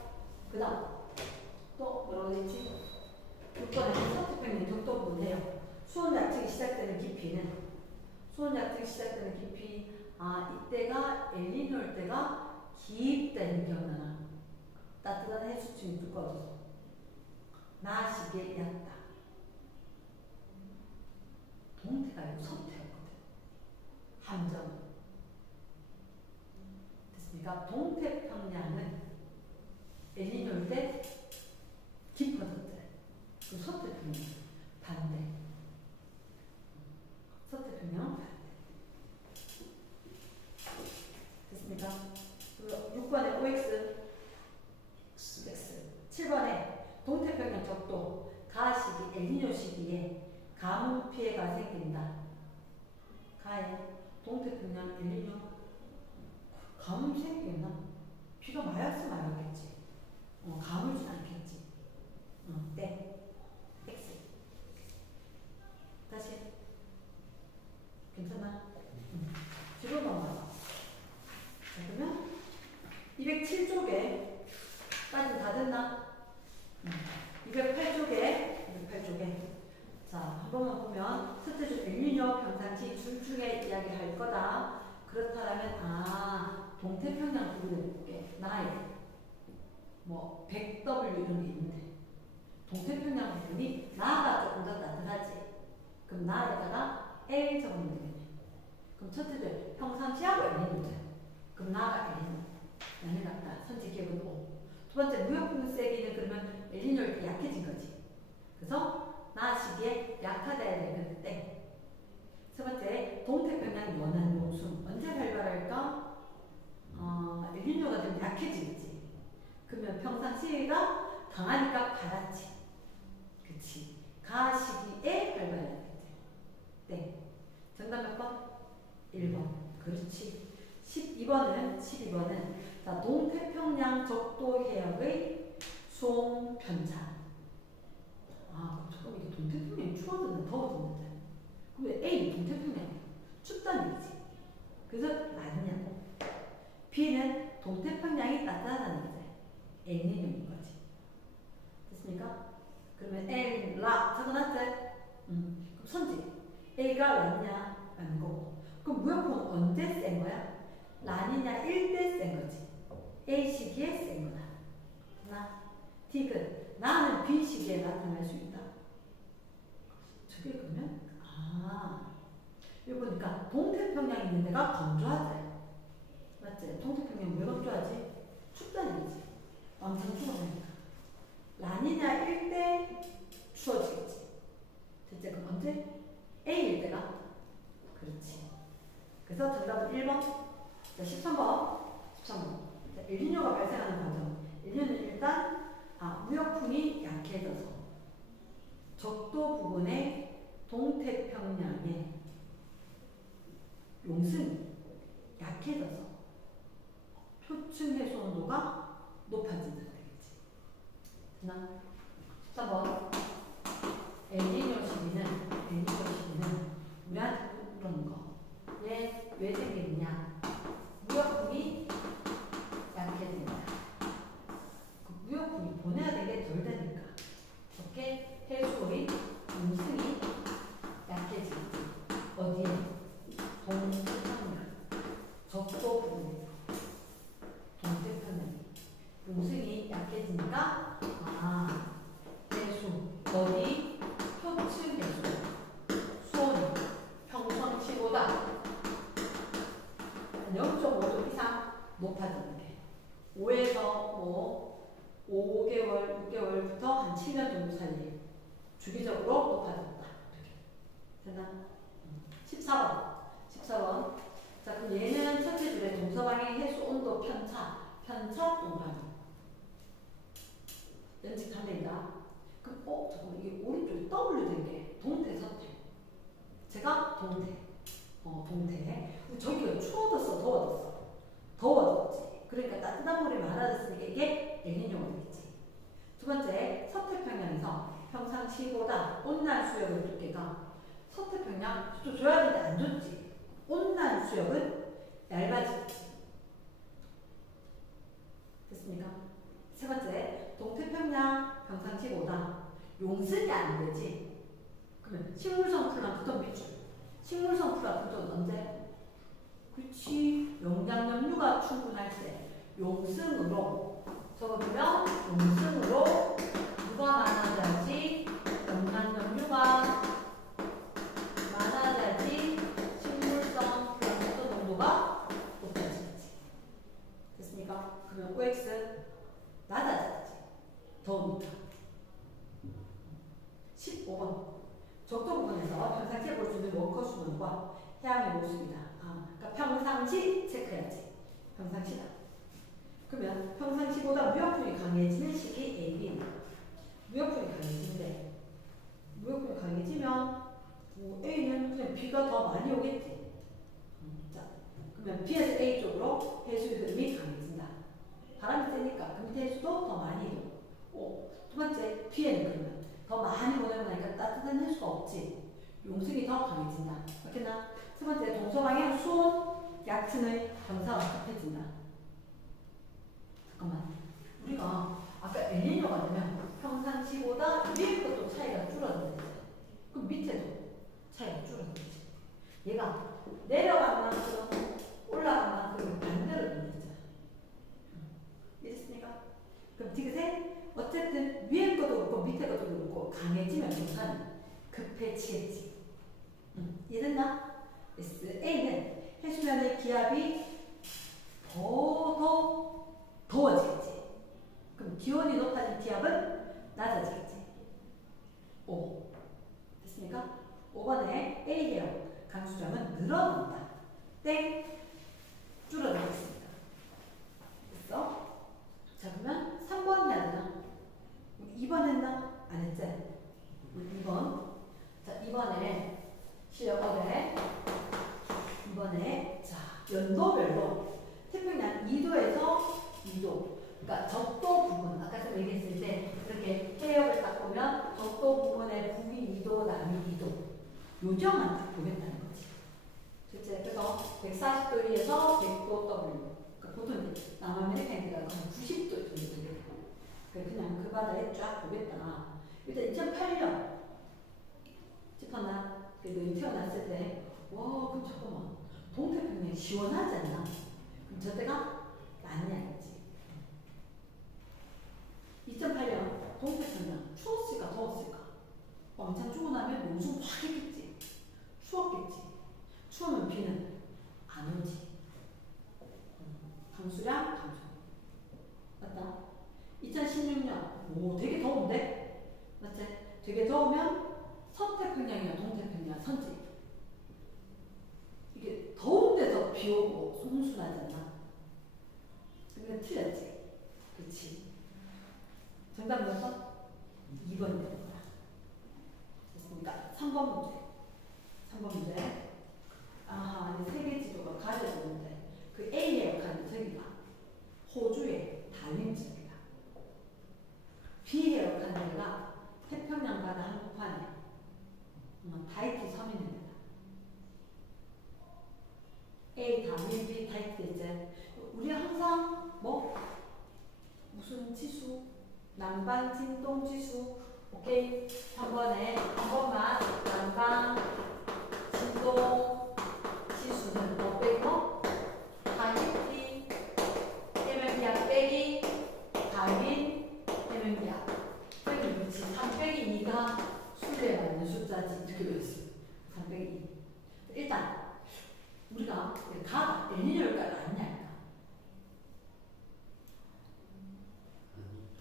그 다음 또 뭐라고 했지? 6번에 서태평양 적도 부분이에요. 수온 약증이 시작되는 깊이는 수온 약증이 시작되는 깊이 이때가 엘니뇨일 때가 기입되는 기억나나? 따뜻한 해수층이 두꺼워져서 나 시기에 얕다. 동태가 아니고 서태였거든. 함정. 됐습니까? 동태평양은 엘니뇨일 때 깊어졌대. 그 서태평양 반대. 서태평양 반대. 됐습니까? 6번에 OX, X. 7번에 동태평양 적도 가시기 엘니뇨 시기에 가뭄 피해가 생긴다. 가에 동태평양 엘니뇨 가뭄 생기겠나? 비가 마였으면 마였겠지. 가물진 않겠지. 땡. X. 그러면 보면 첫째 줄 엘니뇨 평상시 줄 중에 이야기할 거다. 그렇다면 동태평양 부분을 볼게. 나의 뭐 100W 이런 게 있는데 동태평양 부분이 나가 조금 더 따뜻하지. 그럼 나에다가 L 적으면 되겠네. 그럼 첫째 줄 평상시하고 엘니뇨죠. 그럼 나가 엘니뇨. 양이 같다. 선제 기억은 O. 두 번째 무역분 세기는 그러면 엘니뇨를 약해진 거지. 그래서 나 시기에 약하다야 되는 땡. 세 번째 동태평양 연안 용수 언제 발발할까? 엘니뇨가 좀 약해지겠지. 그러면 평상시가 강하니까 받았지. 그치. 가 시기에 발발해야 되겠지. 땡. 정답 몇 번? 1번. 그렇지. 12번은 자, 동태평양 적도 해역의 수온 편차. 잠깐만 이게 동태평양이 추워졌나 더워졌는데. 그럼 왜 A 동태평양이 춥다는 얘기지. 그래서 라니냐고. B는 동태평양이 따뜻하다는 얘기지. 엘니뇨인 거지. 됐습니까? 그러면 L, 라 적어놨지? 그럼 선지. A가 라니냐라는 거고. 그럼 무역풍은 언제 센 거야? 라니냐 1대 센 거지. A 시기에 센 거다. 하나. D는 나는 B 시기에 나타날 수 있다. 저게 그러면 여기 보니까 동태평양 있는 데가 건조하다. 맞지? 동태평양 왜 건조하지? 춥다는 얘기지. 왕창 추워지니까. 라니냐 1대 추워지겠지. 대체 그럼 언제? A일 때가? 그렇지. 그래서 정답은 1번. 자, 13번. 자, 엘니뇨가 발생하는 과정. 엘니뇨는 일단 무역풍이 약해져서 적도 부분의 동태평양의 용승이 약해져서 표층 해수 온도가 높아진다는 얘기지. 됐나? 13번. 엘니뇨 시기는 우리한테 물어보는 거. 왜 생기느냐? 무역풍이 약해진다. 그 무역풍이 보내야 되게 덜 되니까. 이렇게 해수의 용승이 약해지지. 어디에? 동태평양. 적도 부분에. 동태평양. 용승이 약해지니까 해수. 어디? 표층 해수. 수온이 평상시보다 0.5도 이상 높아지는 게 5에서 5개월, 6개월부터 한 7년 정도 사이에 주기적으로 높아졌다. 이렇게 됐나? 14번. 자, 그럼 얘는 첫째 줄에 동서방의 해수 온도 편차 동그라미. 연칙한대이다. 그럼 잠깐만 이게 오른쪽에 W 된 게 동태 서태. 제가 동태. 저기가 추워졌어, 더워졌지. 그러니까 따뜻한 물이 많아졌으니까 이게 엘니뇨가 되겠지. 두 번째, 서태평양에서 평상시보다 온난 수역의 두께가 서태평양 좀 줘야 되는데 안 줬지. 온난 수역은 얇아지지. 됐습니까? 세 번째, 동태평양 평상시보다 용승이 안 되지. 그러면 식물성 플랑크톤 밑줄. 식물성 플랑크톤 언제? 그렇지. 영양염류가 충분할 때 용승으로 적어보면 용승으로 누가 많아져야지? 영양염류가 많아져야지 식물성 플랑크톤 농도가 높아지지. 됐습니까? 그러면 OX 낮아져야지. 더우니까. 15번. 적도 부분에서 평상시에 볼 수 있는 워커 수문과 해양의 모습이다. 그러니까 평상시 체크해야지. 평상시다. 그러면 평상시보다 무역풍이 강해지는 시기 A, B. 무역풍이 강해지면 A는 그냥 B가 더 많이 오겠지. 자, 그러면 B에서 A 쪽으로 해수의 흐름이 강해진다. 바람이 세니까 그 밑에 해수도 더 많이 이동. 두 번째, B에는 그러면 더 많이 보내고 나니까 따뜻한 해수가 없지. 용승이 더 강해진다. 맞겠나? 세 번째, 동서방향 수온 약층의 경사가 급해진다. 잠깐만. 우리가 아까 엘니뇨가 되면 평상시보다 위에 것도 차이가 줄어드는데 그럼 밑에도 강해지면 동사는 급해지겠지. 이해됐나? A는 해수면의 기압이 더워지겠지. 그럼 기온이 높아진 기압은 낮아지겠지. O. 됐습니까? 5번에 A예요. 강수량은 늘어난다. 땡. 줄어들겠습니다. 됐어? 자, 그러면 3번 해야 되나? 2번 했나? 안 했지? 2번. 자, 2번에 시력어대. 2번에 자, 연도별로 태평양 2도에서 2도. 그러니까 적도 부분, 아까 좀 얘기했을 때 이렇게 해역을 딱 보면 적도 부분에 북위 2도, 남위 2도. 요정만 딱 보겠다는 거지. 실제 그래서 140도 위에서 100도 W. 그러니까 보통 남아메리카인들가 90도 정도 되거든요. 그냥 그 바다에 쫙 보겠다. 일단 2008년 짚었나? 너희 태어났을 때, 와, 그럼 잠깐만. 동태평양이 시원하지 않나? 그럼 저때가 난해했지. 2008년 동태평양 추웠을까 더웠을까? 왕창 추고 나면 용수 확 했겠지. 추웠겠지. 추우면 비는 안 오지. 강수량 감소. 맞다? 2016년 오 되게 더운데? 맞지? 되게 더우면 서태평양이나 동태평양 선지. 이게 더운 데서 비 오고 홍수 나지 않나? 근데 틀렸지. 그렇지. 정답 뭐였어? 2번이 되는 거야. 됐습니까? 3번 문제. 3번 문제. 아하, 이제 세계 지도가 가려졌는데 그 A의 역할은 저기다. 호주의 달림 지역이다. B의 역할은 내가 태평양 바다 한복판에 타이티 섬이 있습니다. A 달림, B 타이티 이제 우리 항상 뭐 무슨 지수, 남방 진동 지수, 오케이 3번에 한 번만 남방 진동 지수는 뭐 빼고 타이티 해면기압 빼기 달린 해면기압 빼기 그렇지 3 빼기 2가 수에 맞는 숫자지 이렇게 되어있어. 3 빼기 2 일단 우리가 가가 엘니뇨일까요? 아니냐일까?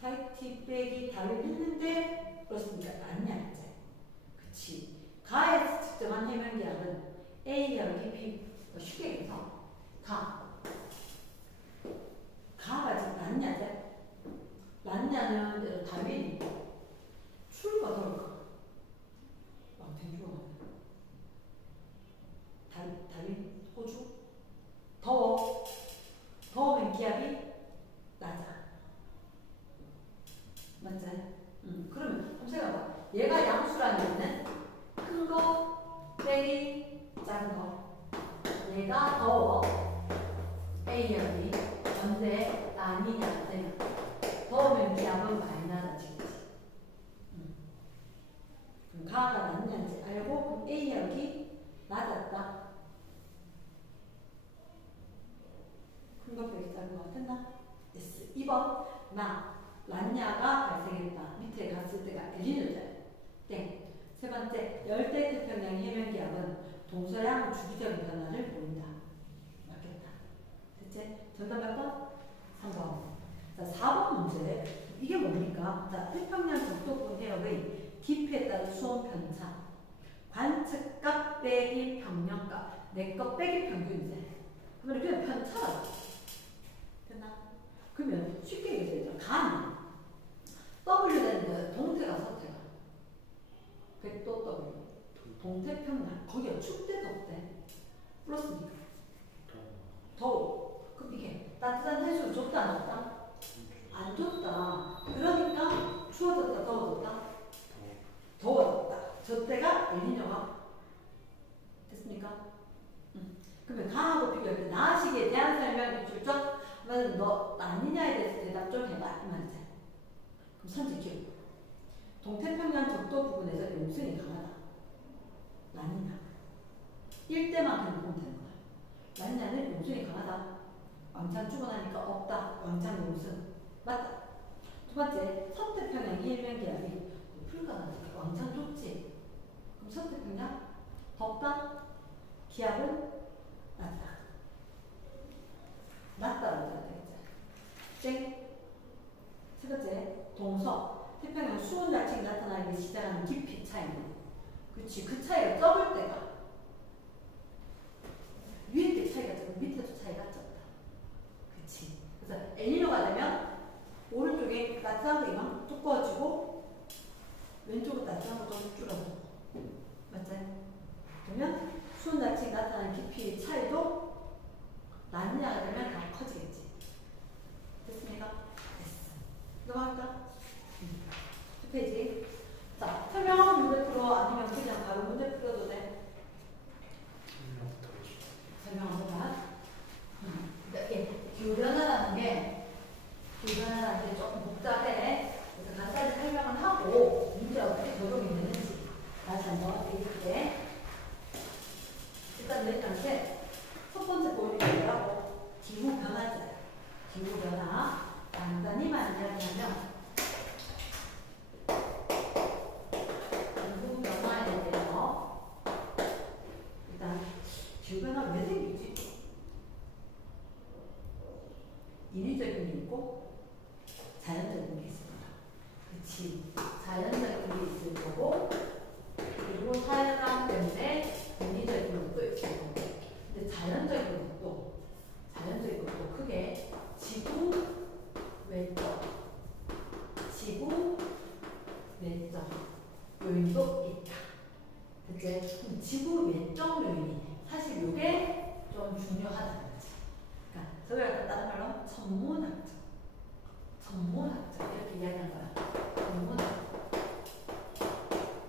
타이티 빼기 달린 했는데 그렇습니까? 아니냐 이제 그치. 가에서 측정한 해면기압은 A열기 B 쉽게 얘기해서 가가 지금 낮냐제? 낮냐는 달윈이 추울까 더울까? 되게 좋아. 달윈 호주? 더우면 기압이 낮아. 맞지? 그러면 한번 생각해봐. 얘가 양수라는 큰 거 빼기 작은 거. 얘가 더워. A열이 언제 아니냐 안 되냐. 더우면 기압은 많이 낮아지겠지. 그럼 가가 낮냐인지 알고 그럼 A열이 낮았다. 큰 거 빼기 작은 거 됐나? yes. 2번 란냐가 발생했다. 밑에 갔을 때가 엘니뇨제. 땡. 세 번째, 열대 태평양 해면기압은 동서양 주기적인 변화를 보인다. 맞겠다. 됐지? 정답 몇 번? 3번. 자, 4번 문제. 이게 뭡니까? 자, 태평양 적도부 해역의 깊이에 따른 수온 편차. 관측값 빼기 평년값. 내 거 빼기 평균이지. 그러면 그냥 편차라. 됐나? 그러면 쉽게 얘기해서 간 W는 거야. 동태가 서태가 100도 W 동태평양 거기가 춥대 덥대 플러스니까 더워. 그럼 이게 따뜻한 해수를 줬다 안 줬다? 안 줬다. 그러니까 추워졌다 더워졌다? 더워졌다. 저 때가 엘니뇨가 됐습니까? 그러면 가하고 비교할 때 나시기에 대한 설명이 줄죠? 그러면 너 아니냐에 대해서 대답 좀 해봐 이 말이지. 그럼 선지 기억. 동태평양 적도 부분에서 용선이 강하다. 라니냐. 일대만큼 보면 되는 거야. 라니냐는 용선이 강하다. 왕창 주고 나니까 없다. 왕창 용선. 맞다. 두 번째, 서태평양 해면기압이 그러니까 왕창 좁지. 그럼 첫 태평양 덥다. 기압은 낮다. 낮다라고 해야 되겠지. 땡. 세 번째 동서. 태평양 수온 날씨가 나타나기 시작하는 깊이 차이는. 그렇지. 그 차이가 적을 때가 위에 때 차이가 적고 밑에도 차이가 적다. 그렇지. 그래서 엘니뇨가 되면 오른쪽에 따뜻한 거 이만큼 두꺼워지고 왼쪽은 따뜻한 거 좀 줄어들고. 맞지? 그러면 수온 날씨가 나타나는 깊이의 차이도 낮냐가 되면 더 커지겠지. 됐습니까? 됐어. 넘어갈까? 10페이지. 자, 설명하고 문제 풀어. 아니면 그냥 바로 문제 풀어도 돼. 설명하고만. 이렇게 기후변화라는 게 조금 복잡해. 그래서 간단히 설명을 하고 문제 어떻게 적용이 되는지 다시 한번 얘기할게. 일단 너희들한테 첫 번째 보여드리려고 기후변화잖아요. 기후변화. 간단히만 이야기하면 기후변화에 대해서 일단 기후변화 왜 생기지? 인위적인 게 있고 자연적인 게 있습니다. 그치. 자연적인 게 있을 거고 그리고 사회감 때문에 인위적인 것도 있을 거고. 근데 자연적인 것도 크게 지구 외적 요인도 있다. 그치? 그럼 지구 외적 요인이 사실 이게 좀 중요하다는 거지. 그러니까 저희가 다른 말로 천문학적 이렇게 이야기한 거야. 천문학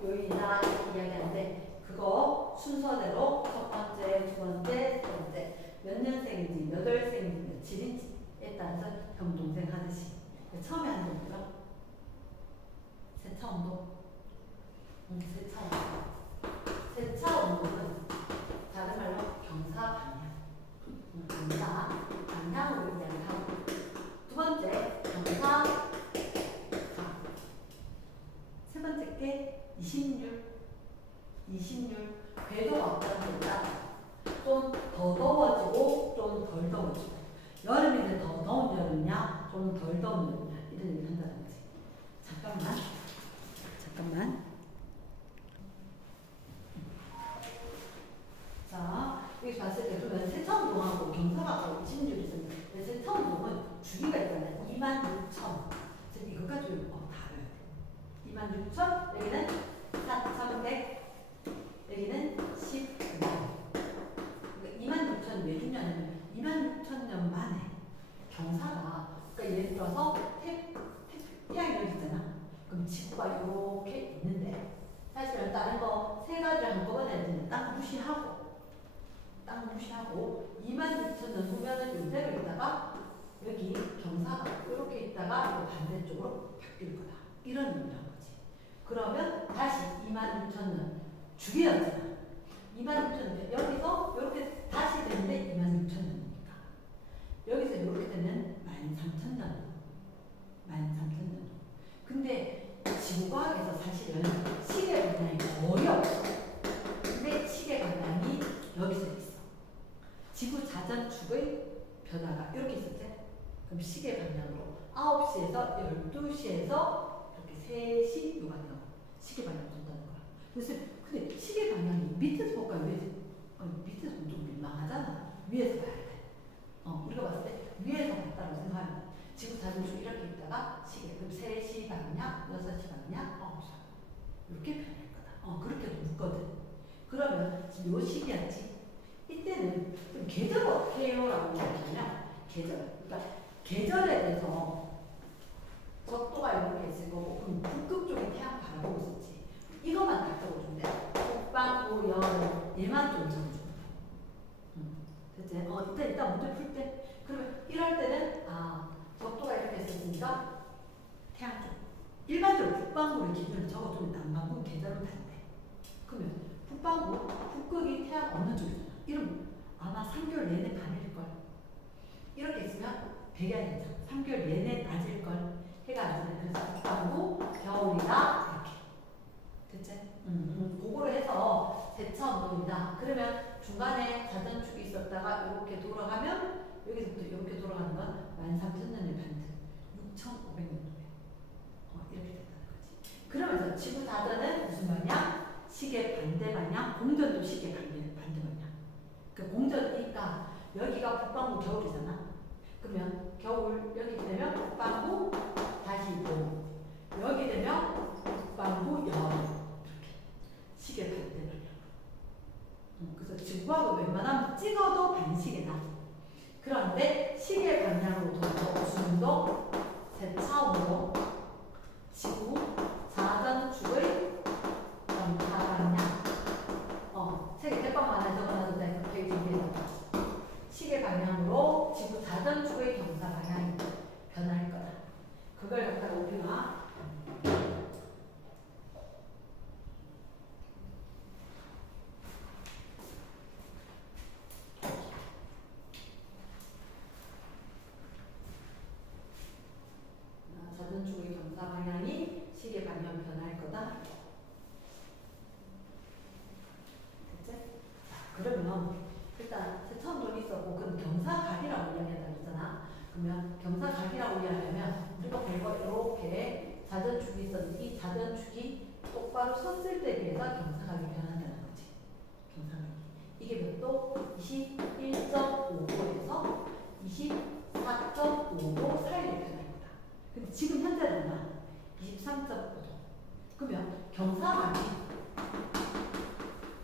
요인이다 이렇게 이야기하는데 그거 순서대로 첫 번째, 두 번째, 세 번째 몇 년생인지 몇 월생인지 며칠인지에 따라서 형 동생 하듯이 처음에 하는 거죠. 세차 운동. 세차 운동은 다른 말로 경사 방향으로 이야기를 하고 두 번째 경사 세 번째 게 이심률 궤도가 어떤 거냐 좀 더 더워지고 좀 덜 더워지고 여름인데 더 더운 여름이냐 좀 덜 더운 여름이냐 이런 얘기를 한다는 거지. 잠깐만 자 여기 봤을 때 그러면 세차운동하고 경사각하고 이심률이 있었는데 세차운동은 주기가 있잖아요. 26,000 그래서 이거 가지고 다뤄야 돼. 26,000 여기는 4,300 여기는 10년. 그러니까 26,000 왜 중요하냐면 26,000년 만에 경사가 그러니까 예를 들어서 태양이 여기 있잖아. 그럼 지구가 이렇게 있는데 사실은 다른 거 세 가지를 한꺼번에 해야 땅 무시하고 26,000년 후면은 이대로 있다가 여기 경사가 이렇게 있다가 반대쪽으로 바뀔 거다. 이런 의미란 거지. 그러면 다시 26,000년 주기였잖아. 26,000년 여기서 이렇게 다시 되는데 26,000년이니까 여기서 이렇게 되면 13,000년. 근데 지구과학에서 사실은 시계 방향이 거의 없어. 근데 시계 방향이 여기서 있어. 지구 자전축의 변화가 이렇게 있었지? 그럼 시계 방향으로 9시에서 12시에서 이렇게 3시 요 방향 시계 방향으로 돈다는 거야. 그래서 근데 시계 방향이 밑에서 볼까 밑에서 보면 좀 민망하잖아. 위에서 봐야 돼. 우리가 봤을 때 위에서 봤다고 생각하면 지구 자전축 이렇게 있다가 시계 그럼 3시 방향, 6시 방향, 9시 이렇게 변할 거다. 그렇게도 묻거든. 그러면 지금 요 시기였지. 이때는 좀 계절 어떻게 해요? 라고 얘기하면 그러니까 계절에 대해서 적도가 이렇게 있을 거고 그럼 북극 쪽에 태양 바라보고 있었지. 이것만 다 적어주면 돼. 북방, 고, 여름 얘만 좀 적어주면 돼. 됐지? 일단 문제 풀 때 그러면 이럴 때는 적도가 이렇게 있었으니까 태양 쪽 일반적으로 북반구를 기준으로 적어두면 남반구 계절은 다른데 그러면 북반구, 북극이 태양 어느 쪽이잖아. 이러면 아마 3개월 내내 밤일걸. 이렇게 있으면 백야년이잖아. 3개월 내내 낮일걸. 해가 안 지는 그래서 북반구 겨울이다 이렇게. 그거를 해서 대차 운동이다. 그러면 중간에 자전축이 있었다가 이렇게 돌아가면 여기서부터 이렇게 돌아가는 건 13,000년의 반트, 6,500년도예요. 이렇게 된다는 거지. 그러면서 지구 자전은 무슨 방향? 시계 반대 방향. 공전도 시계 반대 방향. 그 공전이니까 여기가 북반구 겨울이잖아. 그러면 겨울 여기 되면 북반구 다시 봄. 여기 되면 북반구 여름. 이렇게 시계 반대 방향. 그래서 지구하고 웬만하면 찍어도 반시계다. 그런데 시계 방향으로 돌아서 무슨 운동? 세차 운동. 지구 자전축의 경사 방향. 책에 몇 번만 적어놔도 돼. 그렇게 준비해서. 시계 방향으로 지구 자전축의 경사 방향이 변할 거다. 그걸 갖다가 우리가 자전축의 경사 방향이 시계 방향 변할 거다. 됐지? 그러면 일단 세차운동이 있었고 그럼 경사각이라고 이야기한다고 했잖아. 그러면 경사각이라고 이야기하면 우리가 본 거 이렇게 자전축이 있었는데 이 자전축이 똑바로 섰을 때에 비해서 경사각이 변한다는 거지. 경사각이. 이게 몇 도? 21.5도에서 24.5도 사이로 변할 거다. 근데 지금 현재는 23.5도. 그러면 경사각이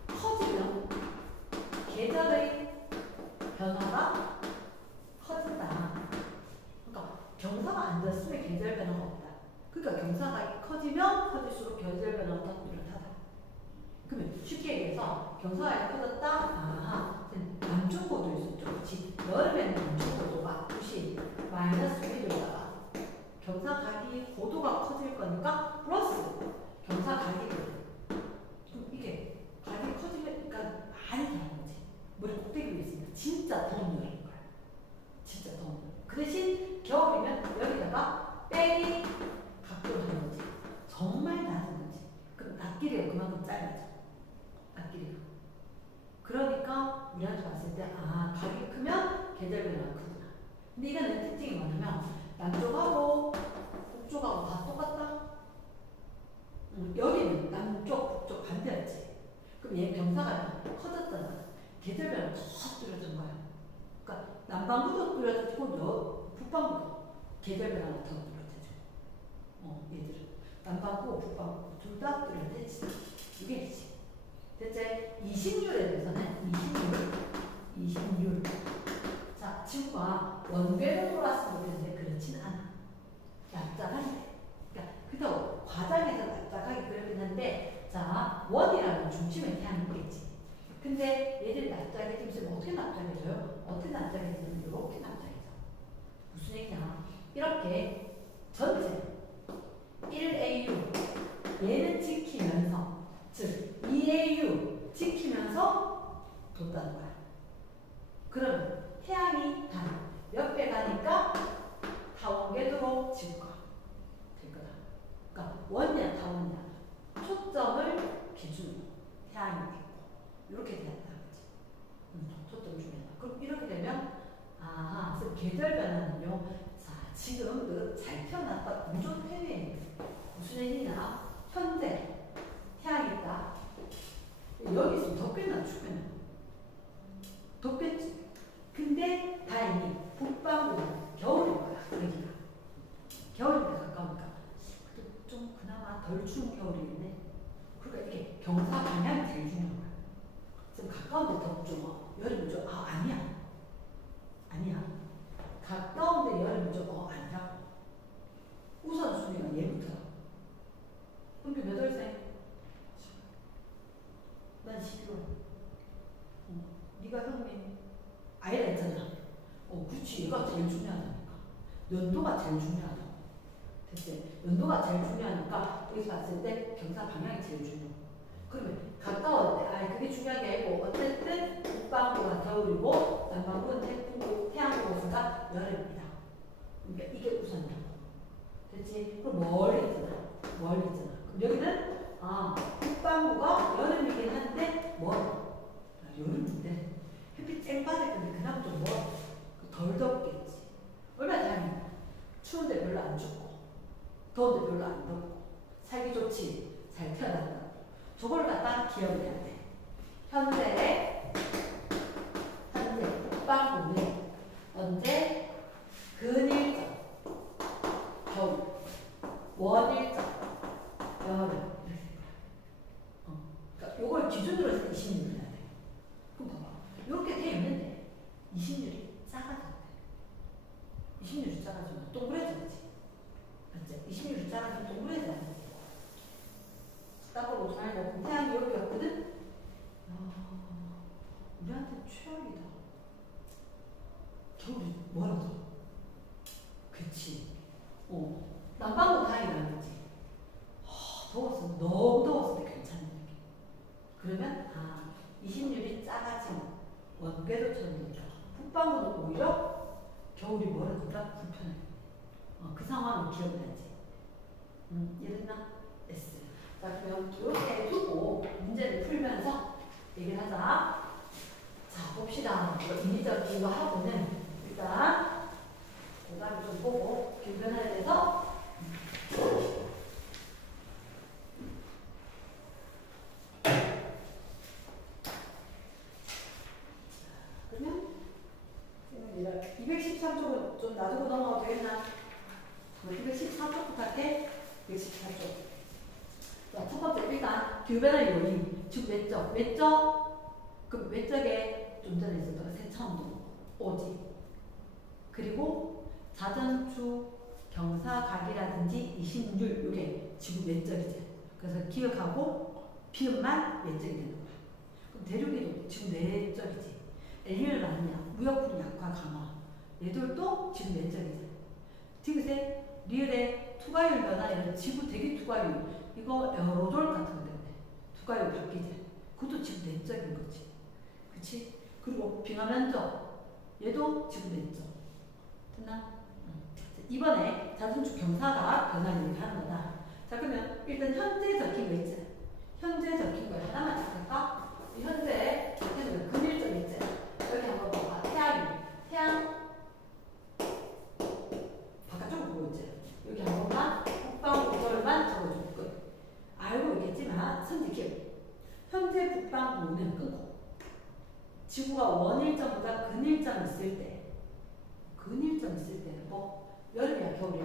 커지면 계절의 변화가 커진다. 그러니까 경사가 안 졌으면 계절 변화가 없다. 그러니까 경사가 커지면 커질수록 계절 변화가 더 뚜렷하다. 그러면 쉽게 얘기해서 경사가 커졌다. 아하, 남쪽 고도 있었죠. 그렇지? 여름에는 남쪽 고도가 90, 마이너스 1도다가 경사각이 고도가 커질 거니까 플러스 경사각이거든. 그럼 이게 각이 커지니까 많이 다른 거지. 머리 꼭대기 위에 있으니까 진짜 더운 여름인 거야. 진짜 더운 여름. 그 대신 겨울이면 여기다가 빼기 각도를 하는 거지. 정말 낮은 거지. 그럼 낮길이가 그만큼 짧아져. 낮길이가. 그러니까 우리한테 봤을 때 각이 크면 계절 변화가 크구나. 근데 이거는 특징이 뭐냐면 남쪽하고 북쪽하고 다 똑같다. 여기는 남쪽, 북쪽 반대였지. 그럼 얘 경사가 커졌잖아. 계절 변화가 더 뚜렷한 거야. 그러니까 남반구도 뚜렷해지고 북반구도 계절 변화가 더 뚜렷해져. 얘들은 남반구, 북반구 둘 다 뚜렷해지지. 이게 있지. 대체 이식률에 대해서는 이식률. 자, 지구가 원궤로 돌았으면 되는데 그렇진 않아. 납작한데. 그러니까 그렇다고 과장해서 납작하게 그렇긴 한데, 자, 원이라는 중심에 태양이 있겠지. 근데 얘들이 납작해지면 어떻게 납작해져요? 어떻게 납작해지면 이렇게 납작해져. 무슨 얘기냐? 이렇게 전체 1AU 얘는 지키면서, 즉 2AU 지키면서 돈다는 거야. 그러면 태양이 단 몇 배 가니까 다원궤도로 지구가 될 거다. 그러니까 원이냐 다원이냐 초점을 기준으로 태양이 있고 이렇게 된다는 거지. 초점 중요하다. 그럼 이렇게 되면 그래서 계절 변화는요. 자, 지금 잘 태어났다 우주 태외 무슨 얘기냐? 현재 태양이 있다. 여기 있으면 덥겠나 춥겠나? 덥겠지. 근데 다행히 북반구는 겨울인 거야. 여기가 겨울인데 가까우니까 좀 그나마 덜 추운 겨울이겠네. 그러니까 이게 경사 방향이 제일 중요한 거야. 지금 가까운데 덥죠. 여름이죠. 아니야. 가까운데 여름이죠. 아니라고. 우선순위가 얘부터야. 그럼 몇 월생? 난 11월. 네가 형님 아이라 했잖아. 그렇지. 얘가 제일 중요하다니까. 연도가 제일 중요하다고. 됐지? 연도가 제일 중요하니까 여기서 봤을 때 경사 방향이 제일 중요해. 그러면 가까울 때, 그게 중요한 게 아니고 어쨌든 북반구가 겨울이고 남반구는 태양고가 여름입니다. 그러니까 이게 우선이야. 됐지? 그럼 멀리 있잖아. 그럼 여기는 북반구 북반구가 여름이긴 한데 뭐 여름인데 햇빛 쨍 받을 건데 그나마 좀 뭐 덜 덥겠지. 얼마나 다행이야. 추운데 별로 안 춥고 더운데 별로 안 덥고 살기 좋지. 잘 태어났다. 저걸 갖다 기억을 해야 돼. 현재 북반구는 언제? 근일적, 겨울, 월일적, 여름. 그러니까 요걸 기준으로 해서 20일 해야 돼. 그럼 봐봐. 이렇게 돼 있는데 20일이 작아졌대. 20일이 작아지면 동그래졌지. 맞지? 20일이 작아지면 동그래져야 돼. 딱 보고 잘 먹고 태양이 이렇게 왔거든? 우리한테 최악이다. 겨울이 멀어져. 그치. 난방도 다행이라는 거지. 더웠으면 너무 더웠을 때 괜찮은 얘기. 그러면 20률이 작아지면 원궤도처럼 되니까 북방구는 오히려 겨울이 멀어지니까 불편해. 그 상황을 기억해야지. 이해됐나? S. 자, 그러면 이렇게 두고 문제를 풀면서 얘기를 하자. 자, 봅시다. 인위적인 거 하고는 일단 오답을 좀 보고 교변해야 돼서 그러면 213쪽은 좀 놔두고 넘어가도 되겠나? 214쪽부터 할게. 214쪽. 자, 첫 번째 일단 교변의 요인, 즉 외적. 그 외적에 좀 전에 있었던 세천도 오지. 그리고 자전축, 경사각이라든지 이신율 이게 지구 외적이지. 그래서 기억하고 비음만 외적이 되는 거야. 그럼 대륙에도 지구 내적이지. 엘니뇨는 아니냐? 무역풍 약화 강화. 얘들도 지구 내적이지. 디귿에 리을의 투과율 변화, 이런 지구 대기 투과율 이거 에어로졸 같은 거 때문에 투과율 바뀌지. 그것도 지구 내적인 거지. 그치? 그리고 빙하 면적 얘도 지구 내적. 됐나? 이번에 자전축 경사각 변화를 얘기하는 거다. 자, 그러면 일단 현재 적힌 거 있지? 현재 적힌 거 하나만 찾을까? 현재 적힌 거 근일적 있지? 여기 한번 봐봐. 태양 바깥쪽으로 보고 있지? 여기 한 번만 북방구절만 적어줄 끝. 알고 있겠지만 선지 기억. 현재 북방구는 끊고 지구가 원일점보다 근일점 있을 때는 뭐 여름이야 겨울이야?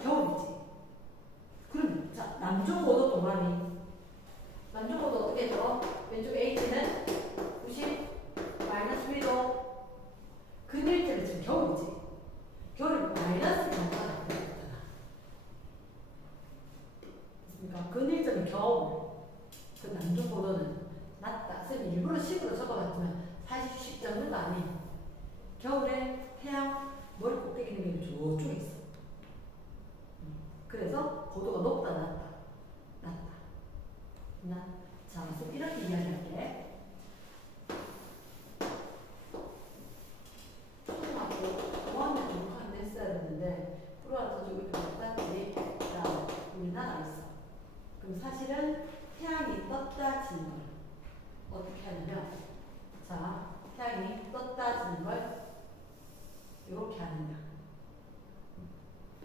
겨울이지. 그러면 자 남쪽오도 동그라미. 남쪽오도 어떻게 줘? 왼쪽 H는 90 마이너스 1도. 근일점이 지금 겨울이지. 겨울은 마이너스 경사가 되잖아. 그러니까 근일점이 겨울. 그 남쪽오도는 낮다. 선생님 일부러 10으로 적어봤지만 사실 10 적는 거 아니에요. 겨울에 태양 머리 꼭대기 있는 게 저쪽에 있어. 그래서 고도가 높다 낮다. 자, 그래서 이렇게 이야기할게. 초등학교 5학년 정도까지 했어야 했는데 프로와서 저기 못봤지. 자, 우리나라 있어. 그럼 사실은 태양이 떴다 지는 걸 어떻게 하냐면, 자, 태양이 떴다 지는 걸 이렇게 하는 거야.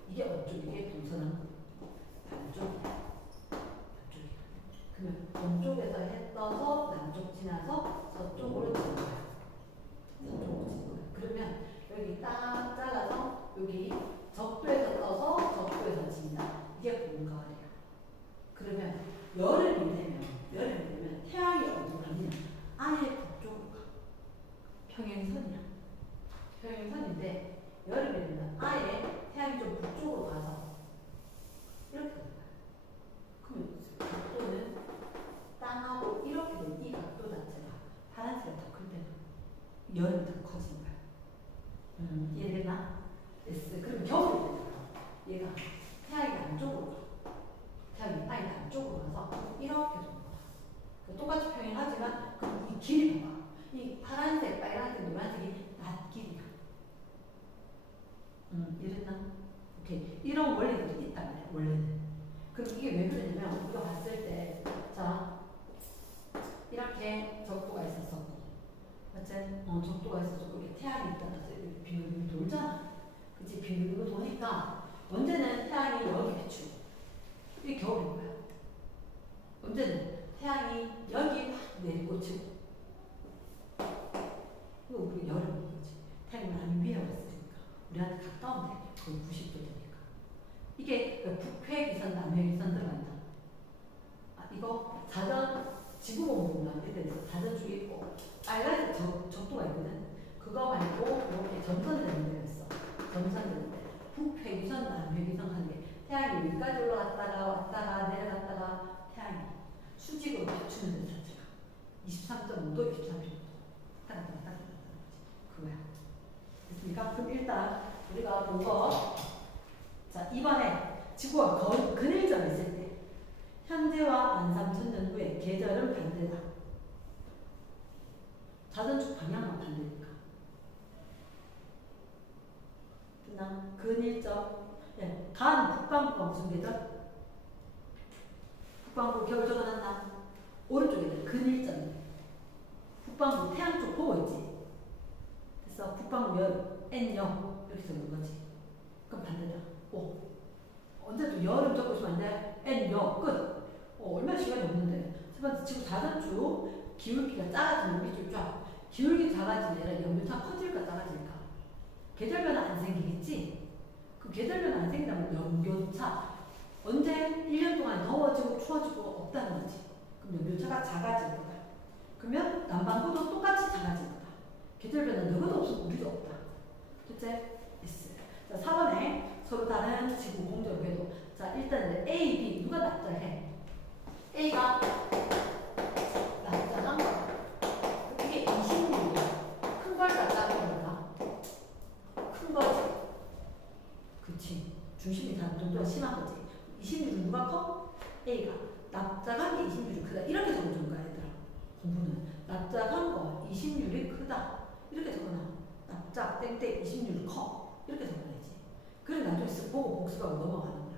이게 어쪽, 이게 동서남 남쪽이야. 그러면 동쪽에서 해 떠서 남쪽 지나서 서쪽으로 지는 거야. 서쪽으로 지는 거야. 그러면 여기 딱 잘라서 여기 적도에서 떠서 적도에서 진다. 이게 봄, 가을이야. 그러면 여름이 되면 태양이 어디로 가느냐? 아예 북쪽으로 가. 평행선이야. 평행선인데 여름이 되면 아예 태양이 좀 북쪽으로 가서 이렇게 되는 거야. 그러면 각도는 땅하고 이렇게 된 이 각도 자체가 파란색이 더 클 때는 여름이 더 커지는 거야. 이해되나? S. 그러면 겨울이 되잖아. 얘가 태양이 안쪽으로 가. 태양이 아예 안쪽으로 가서 이렇게 되는 거야. 똑같이 평행하지만 그럼 이 길이 봐봐. 이 파란색, 빨간색, 노란색이 낮 길이야. 이랬나? 오케이. 이런 원리들이 있단 말이야, 원래는. 그럼 이게 왜 그러냐면 뭐냐면 우리가 봤을 때 자 이렇게 적도가 있었었고 맞지? 적도가 있었고 이게 태양이 있다면서 빙글빙글 돌잖아. 그치? 빙글빙글 도니까 언제는 태양이 여기 비추고 이게 겨울인 거야. 언제는 태양이 여기 막 내리꽂히고 이거 우리 여름인 거지. 태양이 많이 위에 왔으니까 우리한테 가까운데 거의 90도 되니까 이게 북회기선, 남회기선 들어간다. 이거 자전 지구본부나 이런 데서 자전축이 있고 빨간 적도가 있거든. 그거 말고 이렇게 점선되는 데가 있어. 점선되는 데 북회기선, 남회기선 하는 게 태양이 여기까지 올라갔다가 왔다가 내려갔다가 태양이 수직으로 비추는 데 자체가 23.5도, 23.5도 왔다 갔다 왔다 갔다 그거야. 됐습니까? 그럼 일단 우리가 본 거 자 이번에 지구가 근일점에 있을 때 현재와 13,000년 후에 계절은 반대다. 자전축 방향만 반대니까. 됐나? 근일점. 네. 간 북반구가 무슨 계절? 북반구 겨울 적어놨나? 오른쪽에 근일점. 북반구 태양 쪽 보고 있지? 그래서 북반구 여름, N0 이렇게 적는 거지. 그럼 반대다. 오. 언제 또 여름 적고 있으면 안 돼? N0 끝. 얼마 시간이 없는데. 첫 번째, 지금 자전축 기울기가 작아지면 밑줄 쫙. 기울기 작아지면 얘는 연료차 커질까 작아질까? 계절 변화 안 생기겠지? 그럼 계절 변화 안 생긴다면 연료차. 언제 1년 동안 더워지고 추워지고 없다는 거지. 그럼 연료차가 작아질 거다. 그러면 남반구도 똑같이 작아질 거다. 계절 변화 너희도 없으면 우리도 없다. 둘째, S. 자, 4번에 서로 다른 지구 공전 궤도. 자, 일단 A, B 누가 납작해? A가 납작한 거야. 이게 26이야. 큰 걸 납작한 거야. 큰 거지. 그치. 중심이 다 동도가 심한 거지. 26은 누가 커? A가. 납작한 게 26이 크다. 이렇게 적어주는 거야, 얘들아. 공부는. 납작한 거 26이 크다. 이렇게 적어놔. 납작, 땡땡, 26이 커. 이렇게 적어놔야지. 그래 나중에 쓱 보고 복습하고 넘어가는 거야.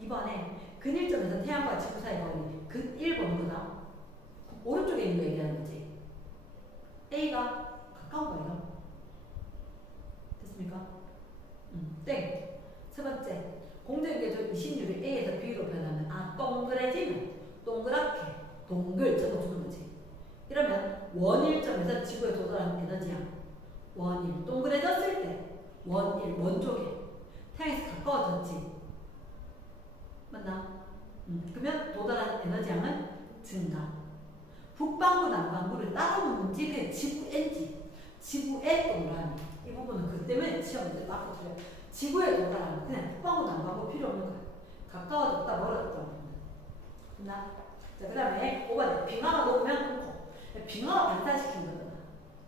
이번에 근일점에서 태양과 지구 사이 거리 근1 보는 거다. 오른쪽에 있는 거 얘기하는 거지. A가 가까운 거예요. 됐습니까? 땡. 세 번째. 공전계절 26이 A에서 B로 변하면 동그래지면 동그랗게 동글 적어주는 거지. 이러면 원일점에서 지구에 도달하는 에너지야. 원일. 동그래졌을 때 원일, 원쪽에 태양에서 가까워졌지. 맞나? 그러면 도달하는 에너지 양은 증가. 북반구, 남반구를 따로 놓는지 그게 지구엔지. 지구의 동그라미. 이 부분은 그 때문에 시험 문제 맞고 틀려. 지구에 도달하는 그냥 북반구, 남반구 필요 없는 거야. 가까워졌다, 멀어졌다. 맞나? 자, 그 다음에 5번에 빙하가 녹으면 녹고. 빙하가 반사시킨 거잖아.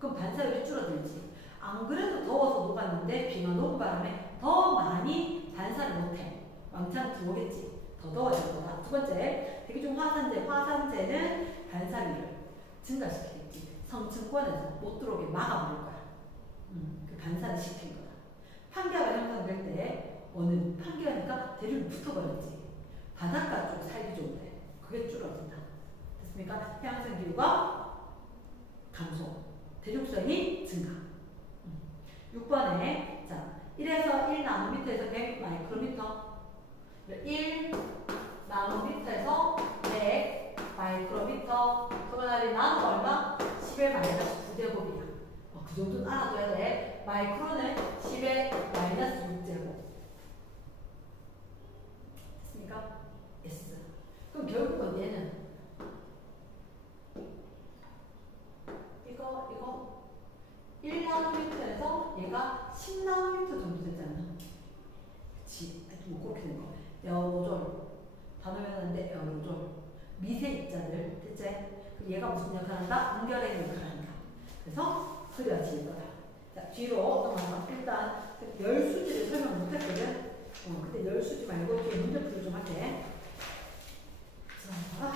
그럼 반사율이 줄어들지. 안 그래도 더워서 녹았는데 빙하 녹은 바람에 더 많이 반사를 못해. 왕창 들어오겠지. 더 더워질 거다. 두 번째, 대기 중 화산재. 화산재는 반사율을 증가시키겠지. 성층권에서 못 들어오게 막아버릴 거야. 그 반사를 시킨 거다. 판교가 형성될 때 어느 판교니까 대륙이 붙어버렸지. 바닷가 쪽 살기 좋은데 그게 줄어든다. 됐습니까? 해양성 기후가 감소. 대륙선이 증가. 6번에 자 1에서 1나노미터에서 100 마이크로미터 1나노미터에서 100 마이크로미터 그거는 나노가 얼마? 10의 마이너스 9제곱이야. 그 정도는 알아둬야 돼. 마이크로는 10의 마이너스 6제곱. 됐습니까? S. 그럼 결국은 얘는 이거 1나노미터에서 얘가 10나노미터 정도 되잖아. 그치? 뭐 그렇게 된 거. 에어로졸. 단어 외웠는데 에어로졸. 미세 입자들. 됐지? 얘가 무슨 역할을 한다? 응결의 역할을 한다. 그래서 그려질 거다. 자, 뒤로 넘어가서 일단 열수지를 설명 못했거든? 그때 열수지 말고 뒤에 문제풀이 좀 할게. 자,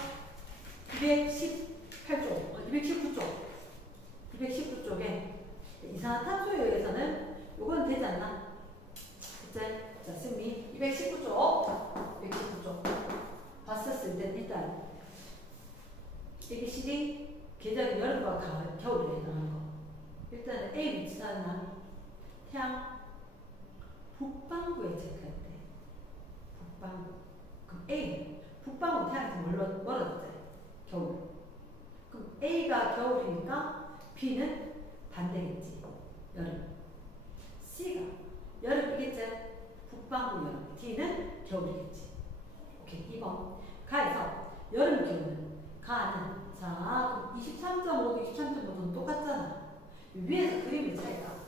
218쪽, 219쪽. 219쪽에 이산화탄소에 의해서는 요건 되지 않나? 그치? 자, 승리 219쪽 봤었을 때 일단 ABCD 계절이 여름과 가을, 겨울에 해당하는 거. 일단 A 위치는 태양 북반구에 체크할 때. 북반구. 그럼 A 북반구 태양에서 멀어졌지. 겨울. 그럼 A가 겨울이니까 B는 반대겠지. 여름. C가 여름이겠지. 북반구 여름. D는 겨울이겠지. 오케이. 2번. 가에서 여름 기온은 가는 자 23.5도 23.5도는 똑같잖아. 위에서 그림의 차이가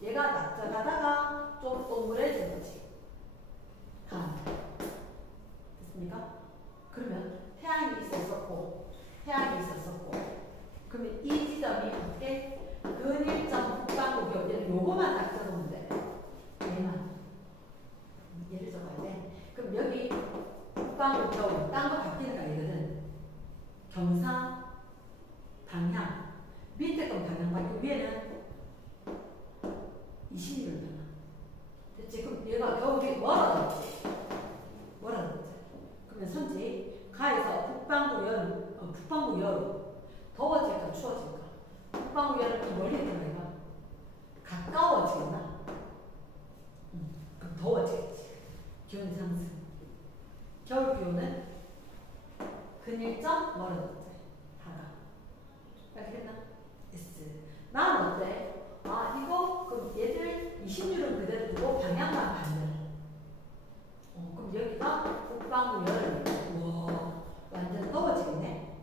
얘가 낙저가다가 좀 동그래진 거지. 가 됐습니까? 그러면 태양이 있었고 그러면 이 지점이 어떻게 근일점 북반구 기온 얘는 요거만 딱 적으면 돼. 얘만 얘를 적어야 돼. 그럼 여기 북반구 겨울 딴 거 바뀌는 거 아니거든. 경상 방향 밑에 건 방향 바뀌고 위에는 20일 변화. 됐지? 그럼 얘가 겨울이 멀어졌지. 그러면 선지 가에서 북반구 여름 더워질까 추워질까? 북반구 여름이 멀리 있는 거야. 가까워지나? 그럼 더워지겠지. 기온 상승. 겨울 기온은 근일점 멀어졌지. 알겠나? S. 난 어때? 이거 그럼 얘들 20률은 그대로 두고 방향만 반대로. 그럼 여기가 북반구 여름. 우와, 완전 더워지겠네.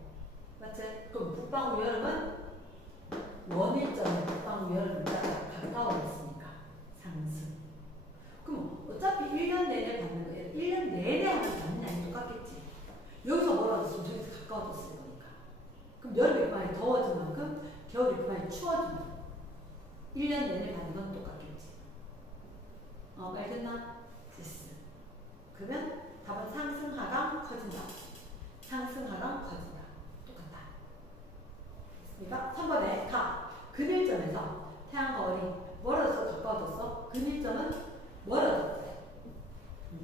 맞지? 그럼 북반구 여름은 원일점에 북반구 여름보다 가까워졌으니까 상승. 그럼 어차피 1년 내내 받는 거예요. 1년 내내 하면 받는 양이 똑같겠지. 여기서 멀어졌으면 저기서 가까워졌을 거니까. 그럼 여름이 그만이 더워진 만큼 겨울이 그만이 추워진 만큼 1년 내내 받는 건 똑같겠지. 알겠나? 됐어. 그러면 답은 상승, 하강, 커진다. 상승, 하강, 커진다. 똑같다. 됐습니까? 3번에 가. 근일점에서 태양과 월이 멀어져서 가까워졌어. 근일점은 멀어졌대.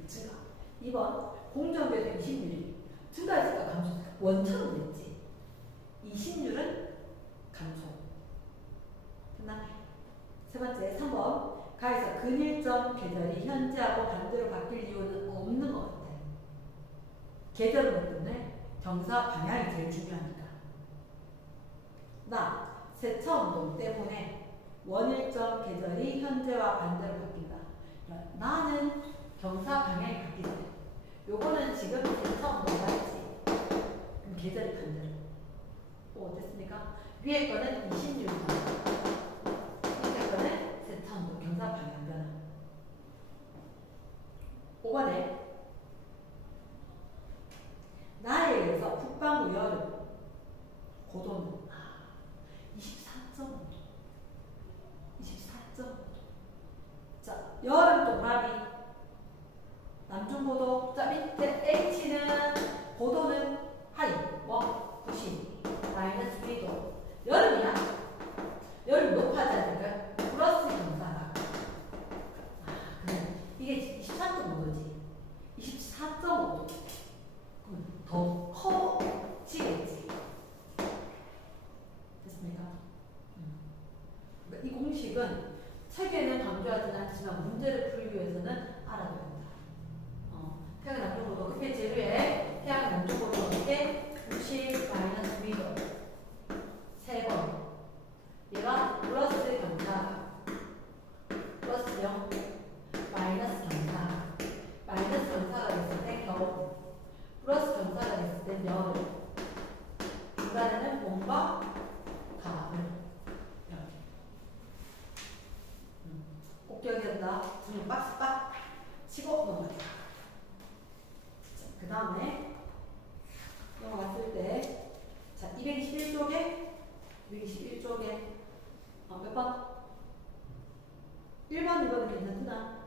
증가. 2번 공정비율 20mm. 증가했을까 감소했을까? 원처럼 됐지. 20률은 감소. 됐나? 세 번째 3번 가에서 근일점 계절이 현재하고 반대로 바뀔 이유는 없는 것 같아. 계절은 뭐 때문에? 경사 방향이 제일 중요하니까. 나 세차운동 때문에 원일점 계절이 현재와 반대로 바뀐다. 나는 경사 방향이 바뀌지. 요거는 지금 세차운동 맞지? 그럼 계절이 반대로. 됐습니까? 위에 거는 26번. 밑에 거는 세차운동 경사 방향 변화. 5번에 나에 의해서 북반구 여름 고도는 24.5도. 24.5도. 자, 여름 동그라미 남중고도. 자, 밑에 H는 고도는 하이 90 마이너스 2도. 여름이야? 여름 높아져야 될까요? 플러스 경사가. 그래. 이게 23.5도지. 24.5도. 그러면 더 커지겠지. 됐습니까? 그러니까 이 공식은 책에는 강조하지는 않지만 문제를 풀기 위해서는 알아둬야 한다. 태양 남중고도. 그게 제로에 태양 남중고도 어떻게? 90 마이너스 2도. 3번. 얘가 플러스 경사. 플러스 0. 마이너스 경사. 마이너스 경사가 됐을 때 겨울. 플러스 경사가 됐을 때 여름. 중간에는 봄과 가을. 이렇게. 꼭 기억해야 된다. 분명 박스 빡 치고 넘어가자. 그 다음에 넘어갔을 때 자, 221쪽에 몇 번? 1번, 2번은 괜찮구나.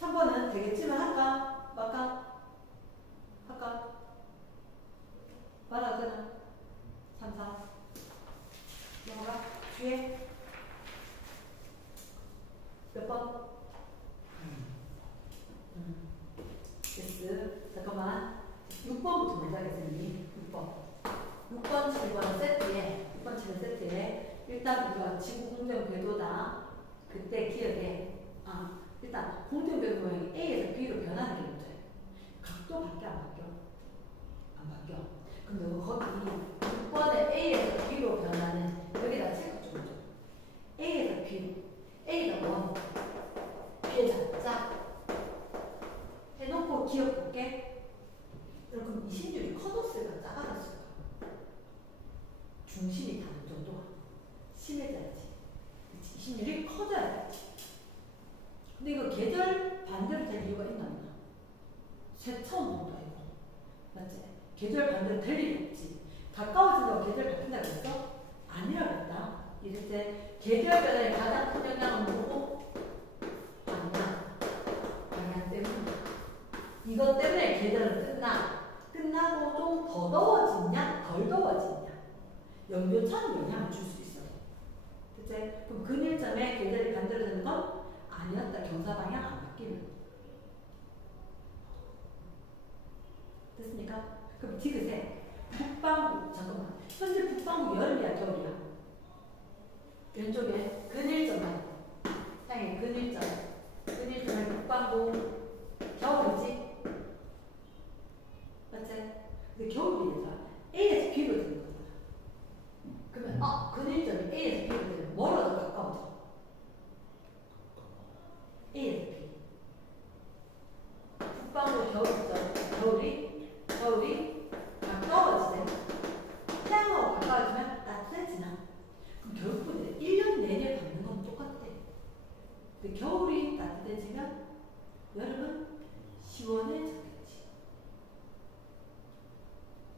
3번은 되겠지만 할까? 말까? 말하거나 3, 4, 6번, 7번 세트에, 6번, 7번 세트에 일단 우리가 지구 공전 궤도다. 그때 기억에 일단 공전 궤도 모양이 A에서 B로 변하는 게 문제예요. 각도 바뀌어 안 바뀌어? 안 바뀌어. 그럼 거기 6번에 A에서 B로 변하는 여기다 체크 좀 해줘. A에서 B로. A가 1, B에 작 해놓고 기억 볼게. 그럼 이 심줄이 커졌을까 작아졌을까? 중심이 닿는 정도가 심해져야지. 그치? 이 심줄이 커져야지. 근데 이거 계절 반대로 될 이유가 있나 없나? 쇠차운동도 아니고. 맞지? 계절 반대로 될 일이 없지. 가까워진다고 계절 바뀐다고 했어? 아니라고 했다. 이럴 때 계절 변화의 가장 큰 영향은 뭐고? 방향 때문에. 이것 때문에 계절은 끝나고 좀 더 더워지냐 덜 더워지냐 연료차는 영향을 줄 수 있어. 그치? 그럼 근일점에 계절이 반대로 되는 건 아니었다. 경사 방향 안 바뀌면. 됐습니까? 그럼 디귿에 북방구, 잠깐만, 현재 북방구 여름이야 겨울이야? 왼쪽에 근일점에 향해 근일점에 북방구 겨울이지? 맞지? 근데 겨울이 얘들아 A에서 B로 되는 거잖아. 그러면 근일점이 A에서 B로 되면 멀어도 가까워져. A에서 B. 북방구 겨울이 가까워지네. 태양하고 가까워지면 따뜻해지나? 그럼 결국은 1년 내내 받는 건 똑같아. 근데 겨울이 따뜻해지면 여름은 시원해지겠지.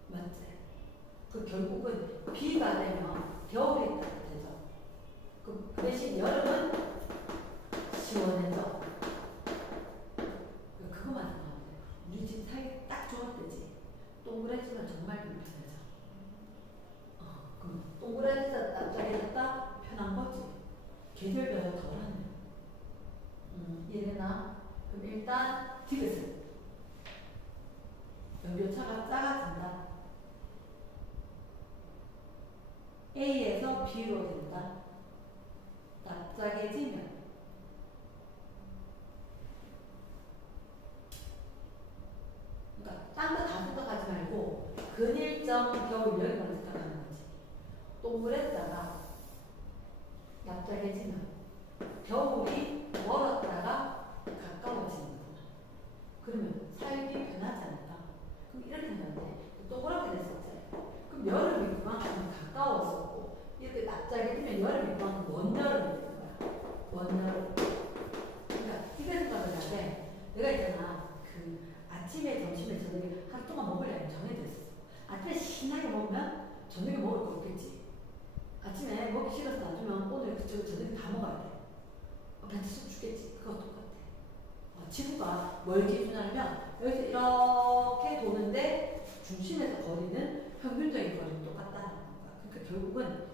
맞지? 그 결국은 비가 되면 겨울이 따뜻해져. 그 대신 여름은 시원해져. 그거만 생각하면 돼. 우리 집 살기 딱 좋을 때지. 동그래지면 정말 불편해져. 그럼 동그래졌다, 짜리졌다 편한 거지. 계절 변화 덜하네. 이래나? 그럼 일단 디귿은 연료차가 작아진다. A에서 B로 된다. 납작해지면 그러니까 딴 거 다 생각하지 말고 근일점 겨울 여기만 생각하는 거지. 동그랬다가 납작해지면 겨울이 멀었다가 가까워지는 거구나. 그러면 삶이 변하지 않을까? 그럼 이렇게 하면 돼. 동그랗게 됐었지. 그럼 여름이 그만큼 가까웠었고 이렇게 납작해지면 여름이 그만큼 먼 여름이 되는 거야. 먼 여름. 그러니까 이게 생각을 해야 돼. 내가 있잖아. 아침에, 점심에, 저녁에 하루 동안 먹을 양이 정해져 있었어. 아침에 신나게 먹으면 저녁에 먹을 거 없겠지. 아침에 먹기 싫어서 놔두면 오늘 저녁에 다 먹어야 돼. 반드시 주겠지. 그거 똑같아. 지구가 뭘 기준하면 여기서 이렇게 도는데 중심에서 거리는 평균적인 거리는 똑같다는 거야. 그러니까 결국은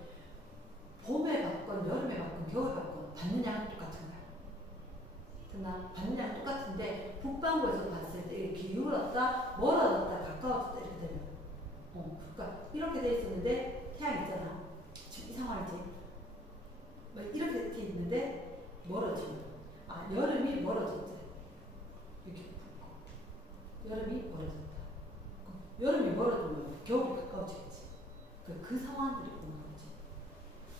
봄에 받건 여름에 받건 겨울에 받건 받는 양은 똑같은 거야. 그러나 받는 양은 똑같은데 북반구에서 봤을 때 기울었다, 멀어졌다, 가까워졌다 이렇게 되면 그러니까 이렇게 돼 있었는데 태양 있잖아. 지금 이 상황이지. 이렇게 돼 있는데 멀어지면 여름이 멀어졌지. 이렇게 여름이 멀어졌다. 여름이 멀어지면 겨울이 가까워지겠지. 그 상황들이 오는 거지.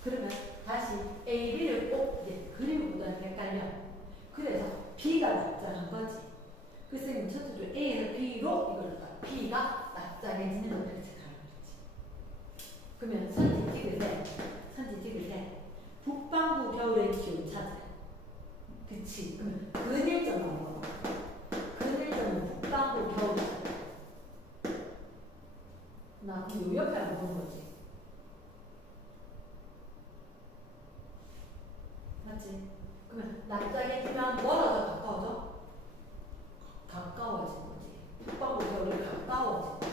그러면 다시 A, B를 꼭 그림을 보다는 헷갈려. 그래서 B가 납작한 거지. 그래서 선생님 첫째 줄 A에서 B로 이걸 B가 납작해지는 걸 이렇게 가는 거지. 그러면 선지 찍을 때 북반구 겨울의 기온 찾아. 그치? 그럼 근일점을 먹어. 근일점은 북반구 겨울 찾아. 나 그럼 요 옆에 안 보는 거지. 맞지? 그러면 납작해지면 멀어져 가까워져? 가까워진 거지. 북방구 겨울이 가까워진 거지.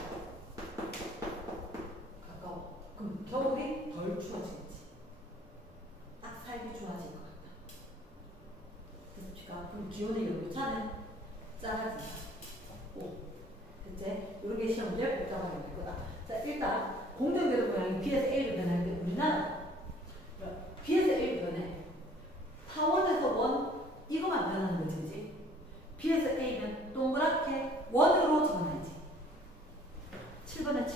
가까워. 그럼 겨울이 덜 추워지겠지. 딱 살기 좋아질 것 같다. 그래서 그럼 기온의 연료차는 작아진다. 오. 이제 이렇게 시험 문제 복잡하게 될 거다. 자, 일단 공정궤도 모양이 B에서 A로 변하는데 우리나라 B에서 A로 변해. 타원에서 원 이거만 변하는 거지, 그지? B에서 A면 동그랗게 원으로 적어놔야지. 7번에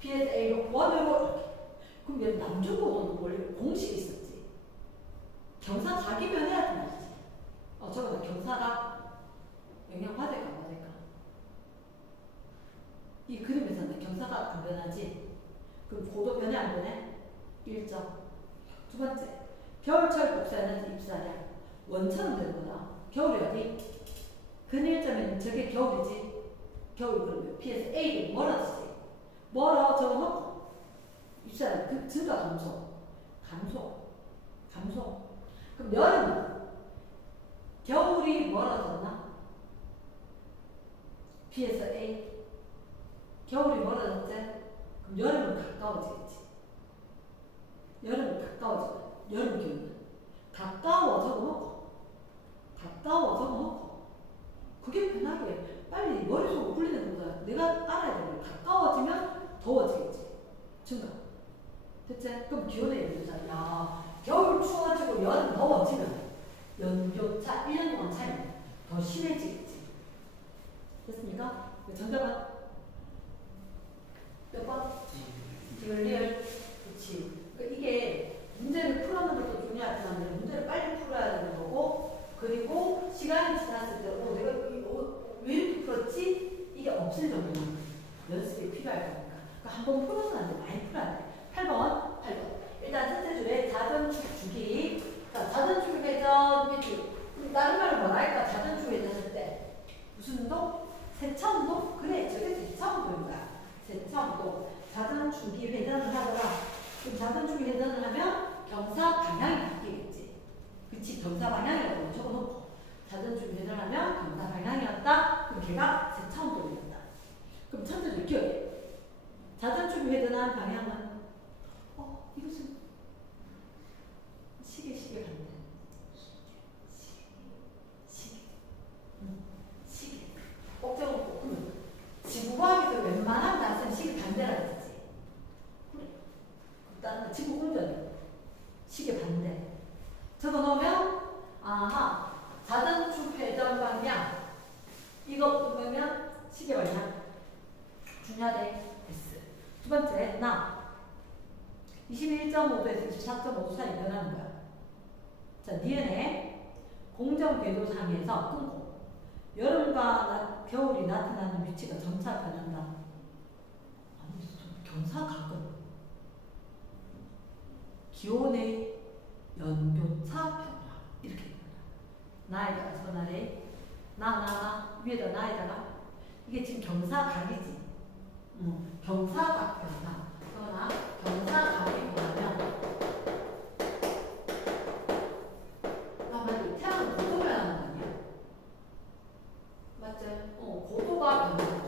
B에서 A로 원으로 이렇게. 그럼 얘는 남중고도도 원래 공식이 있었지. 경사 자기 변해야 된다지. 저거 경사가 영향 받을까 안 받을까? 이 그림에서는 경사가 안 변하지. 그럼 고도 변해 안 변해? 일정. 두 번째, 겨울철 복사에너지 입사량. 원처럼 되는 거다. 겨울이 어디? 근일점에는 저게 겨울이지. 겨울 그러면 B에서 A로 멀어지지. 멀어 적어놓고 입사량 그 증가 감소. 그럼 여름은 겨울이 멀어졌나? B에서 A. 겨울이 멀어졌지? 그럼 여름은 가까워지겠지. 여름 기온은 가까워 적어놓고 그게 편하게 빨리 머릿속으로 풀리는 것보다 내가 알아야 되는 거야. 가까워지면 더워지겠지. 증가. 됐지? 그럼 기온의 예를 들자. 야, 겨울 추워지고 여름 더워지면 연교차 1년 동안 차이는 더 심해지겠지. 됐습니까? 정답은 몇 번? 리얼. 그렇지. 그러니까 이게 문제를 풀어놓는 것도 중요하지만 문제를 빨리 풀어야 되는 거고, 그리고 시간이 지났을 때 내가 왜 이렇게 풀었지? 이게 없을 정도는 연습이 필요할 거니까. 그러니까 한번 풀어서는 안 돼. 많이 풀어야 돼. 8번. 일단 첫째 줄에 자전축 주기. 자, 자전축 회전 다른 말은 뭐라 할까? 자전축 회전할 때 무슨 운동? 세차 운동? 그래, 저게 세차 운동인가? 세차 운동. 자전축이 회전을 하더라. 그럼 자전축이 회전을 하면 경사 방향이 바뀌겠지. 그치? 경사 방향이라고 적어놓고 자전축이 회전하면 경사 방향이었다. 그럼 걔가 세차 운동이었다. 그럼 첫째 줄 기억해. 자전축이 회전한 방향은 이것은 시계 반대. 시계. 꼭 적어놓고. 그러면 지구과학에서 웬만한 단서는 시계 반대라 그랬지. 그래. 일단 지구 운전. 시계 반대. 적어놓으면 자전축 회전 방향. 이거 보면 시계 방향. 중요하대. S. 두 번째, 21.5도에서 24.5도 사이 변하는 거야. 자, 니은에 공정궤도상에서 끊고 여름과 겨울이 나타나는 위치가 점차 변한다. 아니, 경사각은 기온의 연교차 변화. 이렇게 나에다가 전화래. 위에다 나에다가 이게 지금 경사각이지. 경사각 변화. 그러나 경사각이 변하면 태양은 고도 변하는 거 아니야? 맞지? 고도가 변하는 거.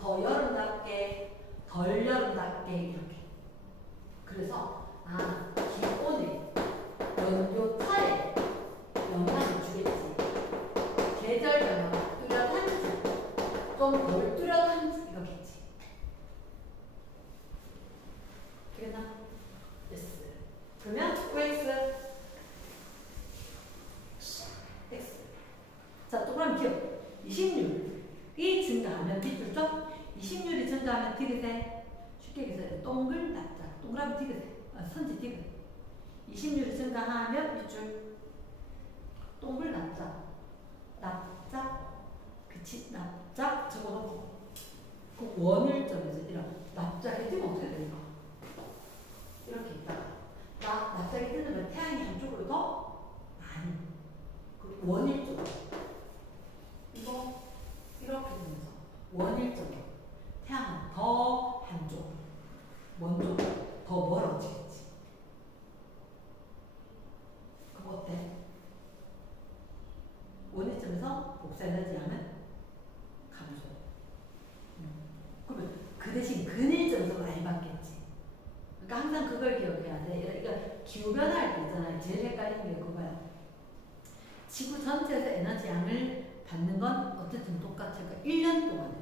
더 여름답게, 덜 여름답게 이렇게. 그래서 기온의 연교차에 영향을 주겠지. 계절 변화가 뚜렷한지 좀 덜 뚜렷한지 이렇겠지. 되겠나? yes. 그러면 OX X. 자, 또 그럼 기억. 이식률이 증가하면 밑줄죠? 이식률이 증가하면 디귿에 쉽게 얘기해서 동글 납작. 동그라미 디귿에 선지 디귿. 이식률이 증가하면 밑줄 동글 납작. 그치? 납작 적어놓고 그 원일점에서 이런 납작이 뜨면 어떻게 되는가? 이렇게 있다가 납작이 뜨면 태양이 한쪽으로 더 많이 그 원일점 이거 이렇게 되면서 원일점 태양은 더 한쪽 먼쪽 더 멀어지겠지. 그럼 어때? 원일점에서 복사에너지 양은 감소. 그러면 그 대신 근일점에서 많이 받겠지. 그러니까 항상 그걸 기억해야 돼. 그러니까 기후변화할 때 있잖아요. 제일 헷갈리는 게 그거야. 지구 전체에서 에너지 양을 받는 건 어쨌든 똑같아. 그러니까 1년 동안에.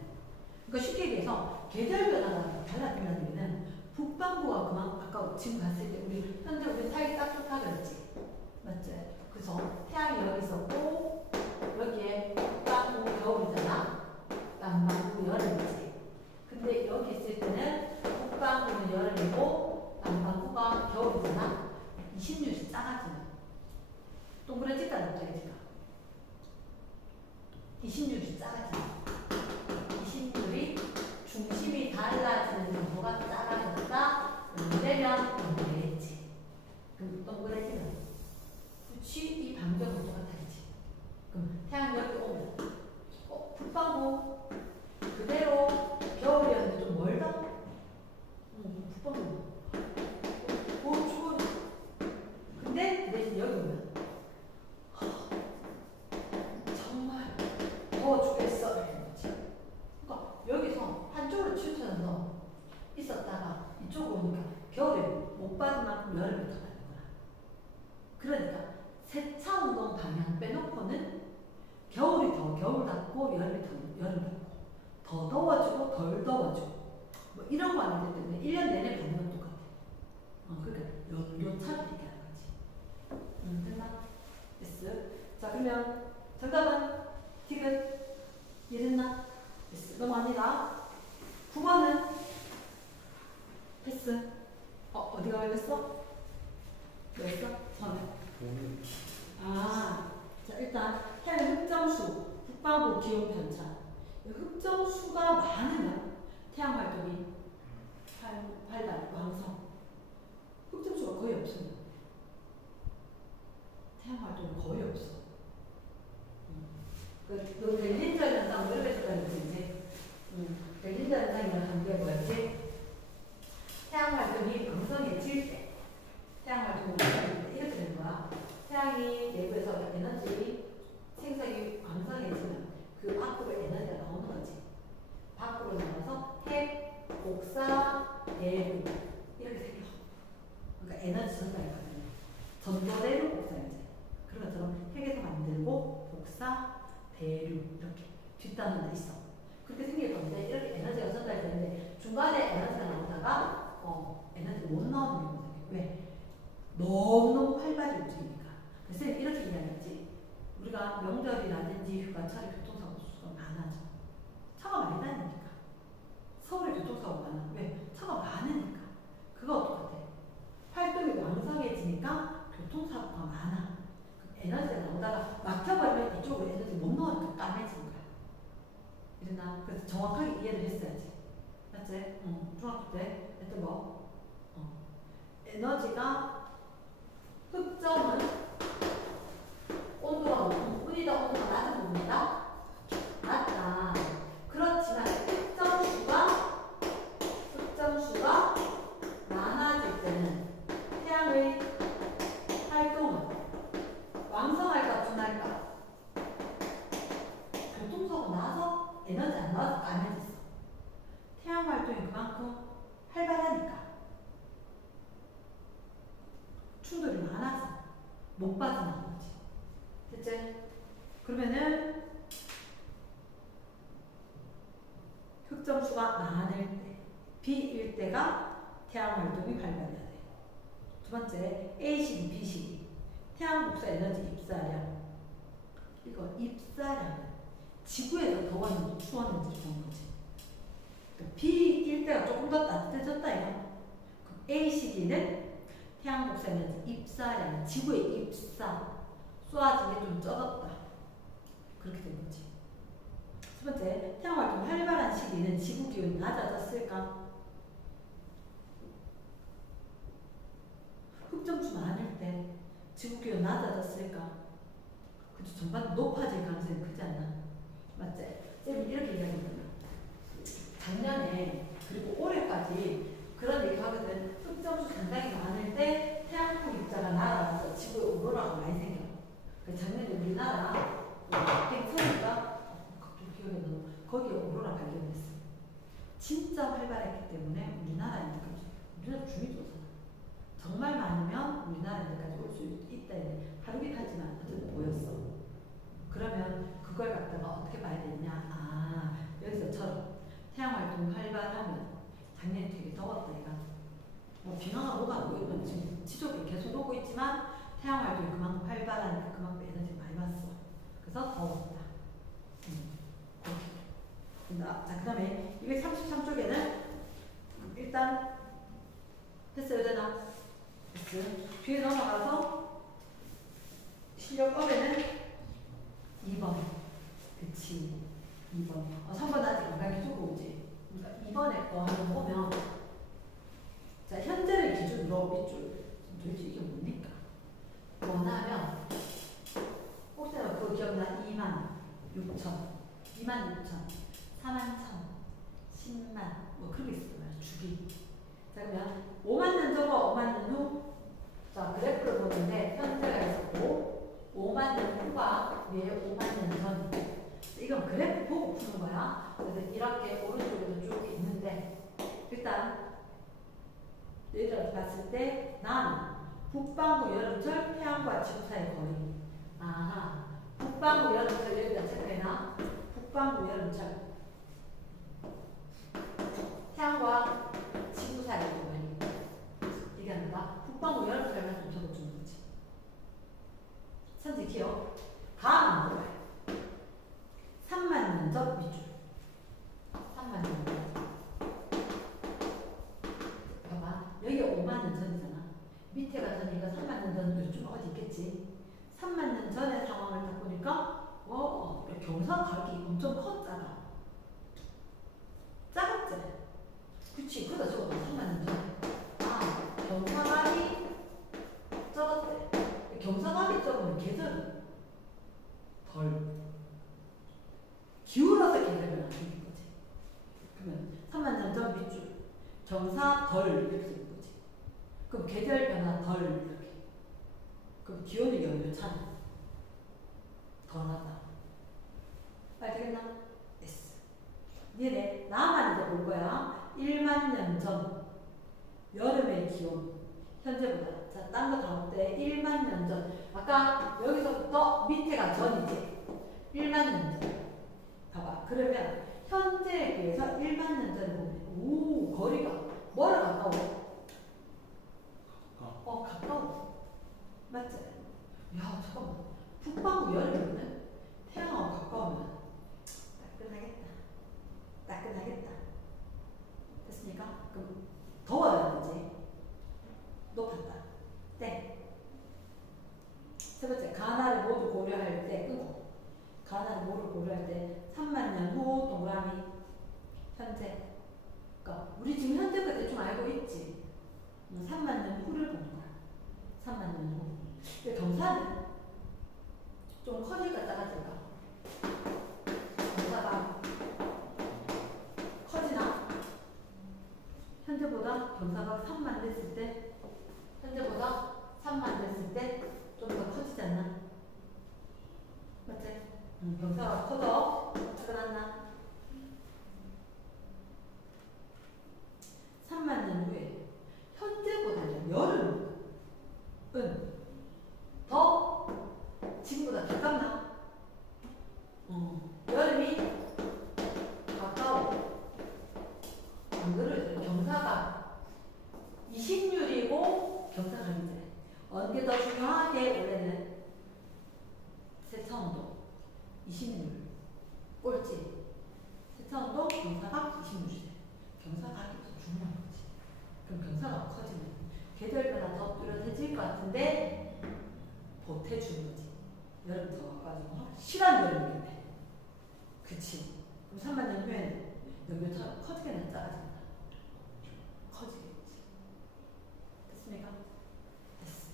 그러니까 쉽게 여기서 계절 변화가 달라진다는 얘기는 북반구가 그만 아까 지금 갔을 때 우리 현재 우리 사이 딱 좋다 그랬지, 맞지? 그래서 태양이 여기 있었고 여기에 북반구 겨울이잖아, 남반구 여름이지. 근데 여기 있을 때는 북반구는 여름이고 남반구가 겨울이잖아. 26이 작아지는 동그랗지가 않다 얘기가. 26이 작아지는 26이 중심이 달라지는 정도가 작아졌다. 되면 동그랗지. 그럼 동그랗지는 그치 이 반경도 똑같아야지. 그럼 태양 여기 오면 북반구 그대로 겨울이었는데 좀 멀다? 북반구 추워. 근데 그 대신 여기 오면 정말 더워 죽겠어 이런 거지. 그러니까 여기서 한쪽으로 치우쳐서 있었다가 이쪽으로 오니까 겨울에 못 받은 만큼 여름에 더 받는 거야. 그러니까 세차 운동 방향 빼놓고는 겨울이 더 겨울답고 여름이 더 여름답고 더 더워지고 덜 더워지고 뭐 이런 거 아니기 때문에 1년 내내 받는 건 똑같아. 그러니까 요 차를 얘기하는 거지. 됐나? 됐어. 자 그러면 정답은 디귿 이랬나? 됐어. 넘어갑니다. 9번은 패스. 어디가 걸렸어? 뭐였어? 선에. 자 일단 태양의 흑점수, 북반구 기온 편차. 흑점수가 많으면 태양 활동이 활발, 왕성. 흑점수가 거의 없으면 태양 활동이 거의 없어. 그 벨린저 현상 뭐 이렇게 했다는 거지. 벨린저 현상이라는 게 뭐였지? 태양 활동이 왕성해질 때, 태양 활동이 왕성해질 때 이렇게 되는 거야. 태양이 내부에서 에너지 생성이 왕성해지면 그 밖으로 에너지가 나오는 거지. 밖으로 나와서 핵, 복사, 대류 이렇게 생겨. 그러니까 에너지 전달이거든요. 전도대류 복사이지. 그런 것처럼 핵에서 만들고 복사, 대류 이렇게 뒷단으로 있어. 그렇게 생길 건데 이렇게 에너지가 전달되는데 중간에 에너지가 나오다가 에너지 못 나오는 경우가 생겨. 왜? 너무너무 활발히 움직이니까. 그래서 이렇게 이야기했지. 우리가 명절이라든지 휴가철에 교통사고 수가 많아져. 차가 많이 다니니까. 서울에 교통사고 많아. 왜? 차가 많으니까. 그거 똑같아. 활동이 왕성해지니까 교통사고가 많아. 에너지가 나오다가 막혀버리면 이쪽으로 에너지 못 넣으니까 까매지는 거야. 이러나? 그래서 정확하게 이해를 했어야지. 맞지? 중학교 때 했던 거. 에너지가 흑점은 온도가 높은 뿐이다 온도가 낮은 부분이다. 낮다. 그렇지만 흑점수가 많아질 때는 태양의 활동은 왕성할까 둔할까? 교통사고 나서 에너지 안 나와서 까매졌어. 태양 활동이 그만큼 활발하니까. 충돌이 많아서 못 빠져나온 거지. 됐지? 그러면은 흑점수가 많을 때, B일 때가 태양 활동이 활발해야 돼. 두 번째, A시기, B시기. 태양 복사 에너지 입사량. 이거 입사량은 지구에서 더웠는지 추웠는지 보는 거지. B일 때가 조금 더 따뜻해졌다 이거. 그럼 A시기는 태양 복사 에너지 입사량, 지구의 입사, 쏘아진 게 좀 적었다. 그렇게 된 거지. 첫 번째, 태양 활동 활발한 시기는 지구 기온이 낮아졌을까? 흑점수 많을 때 지구 기온 낮아졌을까? 그죠? 전반 높아질 가능성이 크지 않나? 맞지? 쌤이 이렇게 이야기했거든. 작년에 그리고 올해까지 그런 얘기 하거든. 흑점수 상당히 많을 때 태양풍 입자가 날아가서 지구에 오로라가 많이 생겨. 작년에 우리나라 팽천인가? 갑자기 기억이 안 나. 거기에 오로라 발견됐어. 진짜 활발했기 때문에 우리나라에까지 우리나라 중위도잖아. 정말 많으면 우리나라에까지 올 수 있다. 하루긴 하지만 어쨌든 보였어. 그러면 그걸 갖다가 어떻게 봐야 되냐? 여기서처럼 태양 활동이 활발하면 당연히 되게 더웠다 이가. 뭐 빙하가 뭐가 안 보이면 지금 지속이 계속 오고 있지만 태양 활동이 그만큼 활발하니까 그만큼 에너지 많이 받았어. 그래서 더웠다. 자, 그 다음에 233쪽에는 일단 됐어요, 되나? 됐어요. 뒤에 넘어가서 실력법에는 2번. 그치. 2번. 3번 아직 안 가르쳐주고 오지. 그러니까 2번에 거 한번 보면 자, 현재를 기준으로 밑줄. 도대체 이게 뭡니까? 뭐냐면 혹시나 그거 기억나? 26,000, 26,000, 41,000, 10만 뭐 그런 게 있을 거야. 주기. 자, 그러면 5만 년 전과 5만 년 후. 자, 그래프를 보는데 현재가 있었고 5만 년 후가 왜 5만 년 전. 이건 그래프 보고 푸는 거야. 그래서 이렇게 오른쪽에도 쭉 있는데 일단 얘들 봤을 때 나는 북반구 여름철 태양과 지구 사이 거리. 아하. 북반구 여름철 여기다 체크해놔. 북반구 여름철 태양과 지구 사이 거리. 이게 아니라 북반구 여름철만 좀 적어주는 거지. 선지 기억. 다음은 뭐야? 3만 년 전 밑줄. 3만 년 전. 봐봐. 여기가 5만 년 전이잖아. 밑에가 전이니까 3만 년 전도 좀 어디 있겠지. 3만 년 전의 상황을 딱 보니까 경사각이 엄청 컸잖아. 작았지? 그치. 그러다 적어도 3만 년 전에. 아, 경사각이 적었대. 경사각이 적으면 계절은 덜 기울어서 계절은 안 생긴 거지. 그러면 3만 년 전 밑줄. 경사 덜 이렇게 되는 거지. 그럼 계절 변화 덜 이렇게. 그럼 기온의 경우 차는 덜하다. 알겠나? S. 니네 나만 이제 볼 거야. 1만 년 전 여름의 기온 현재보다. 자, 딴 거 다 볼때 1만 년 전. 아까 여기서부터 밑에가 전이지. 1만 년 전. 봐봐. 그러면 현재에 비해서 1만 년 전에 보면 오 거리가 뭐랑 가까워? 가까워. 맞지? 야 잠깐만. 북반구 여름이면 태양하고 가까우면 따끈하겠다. 따끈하겠다. 됐습니까? 그럼 더워야 되지. 높았다. 땡. 세 번째 가나를 모두 고려할 때 끄고. 가나를 모두 고려할 때 3만 년 후 동그라미 현재. 그러니까 우리 지금 현재가 대충 알고 있지. 3만 년 후를 보는 거야. 3만 년 후. 근데 경사는 좀 커질까 작아질까? 경사가 커지나? 현재보다 경사가 3만 됐을 때, 현재보다 3만 됐을 때 좀 더 커지지 않나? 맞지? 경사가 커져. 작아났나? 3만 년 후에 현재보다는 여름은 더 지금보다 가깝나? 여름이 가까워. 안 그래도 경사가 20률이고 경사각이지. 어느 게 더 중요하게 원래는 세차온도 20률 꼴찌. 세차온도 경사각 20률이래. 경사각이 더 중요한 거지. 그럼 경사가 커지면 계절 변화 더 뚜렷해질 것 같은데 보태주는 거지. 여름 더 가지고 실한 여름이겠네. 그치. 그럼 3만 년 후에는 연료처럼 커지겠나 작아진다. 커지겠지. 됐습니까? 됐어.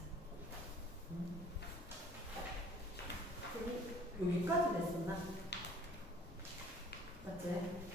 여기까지 됐었나? 맞지?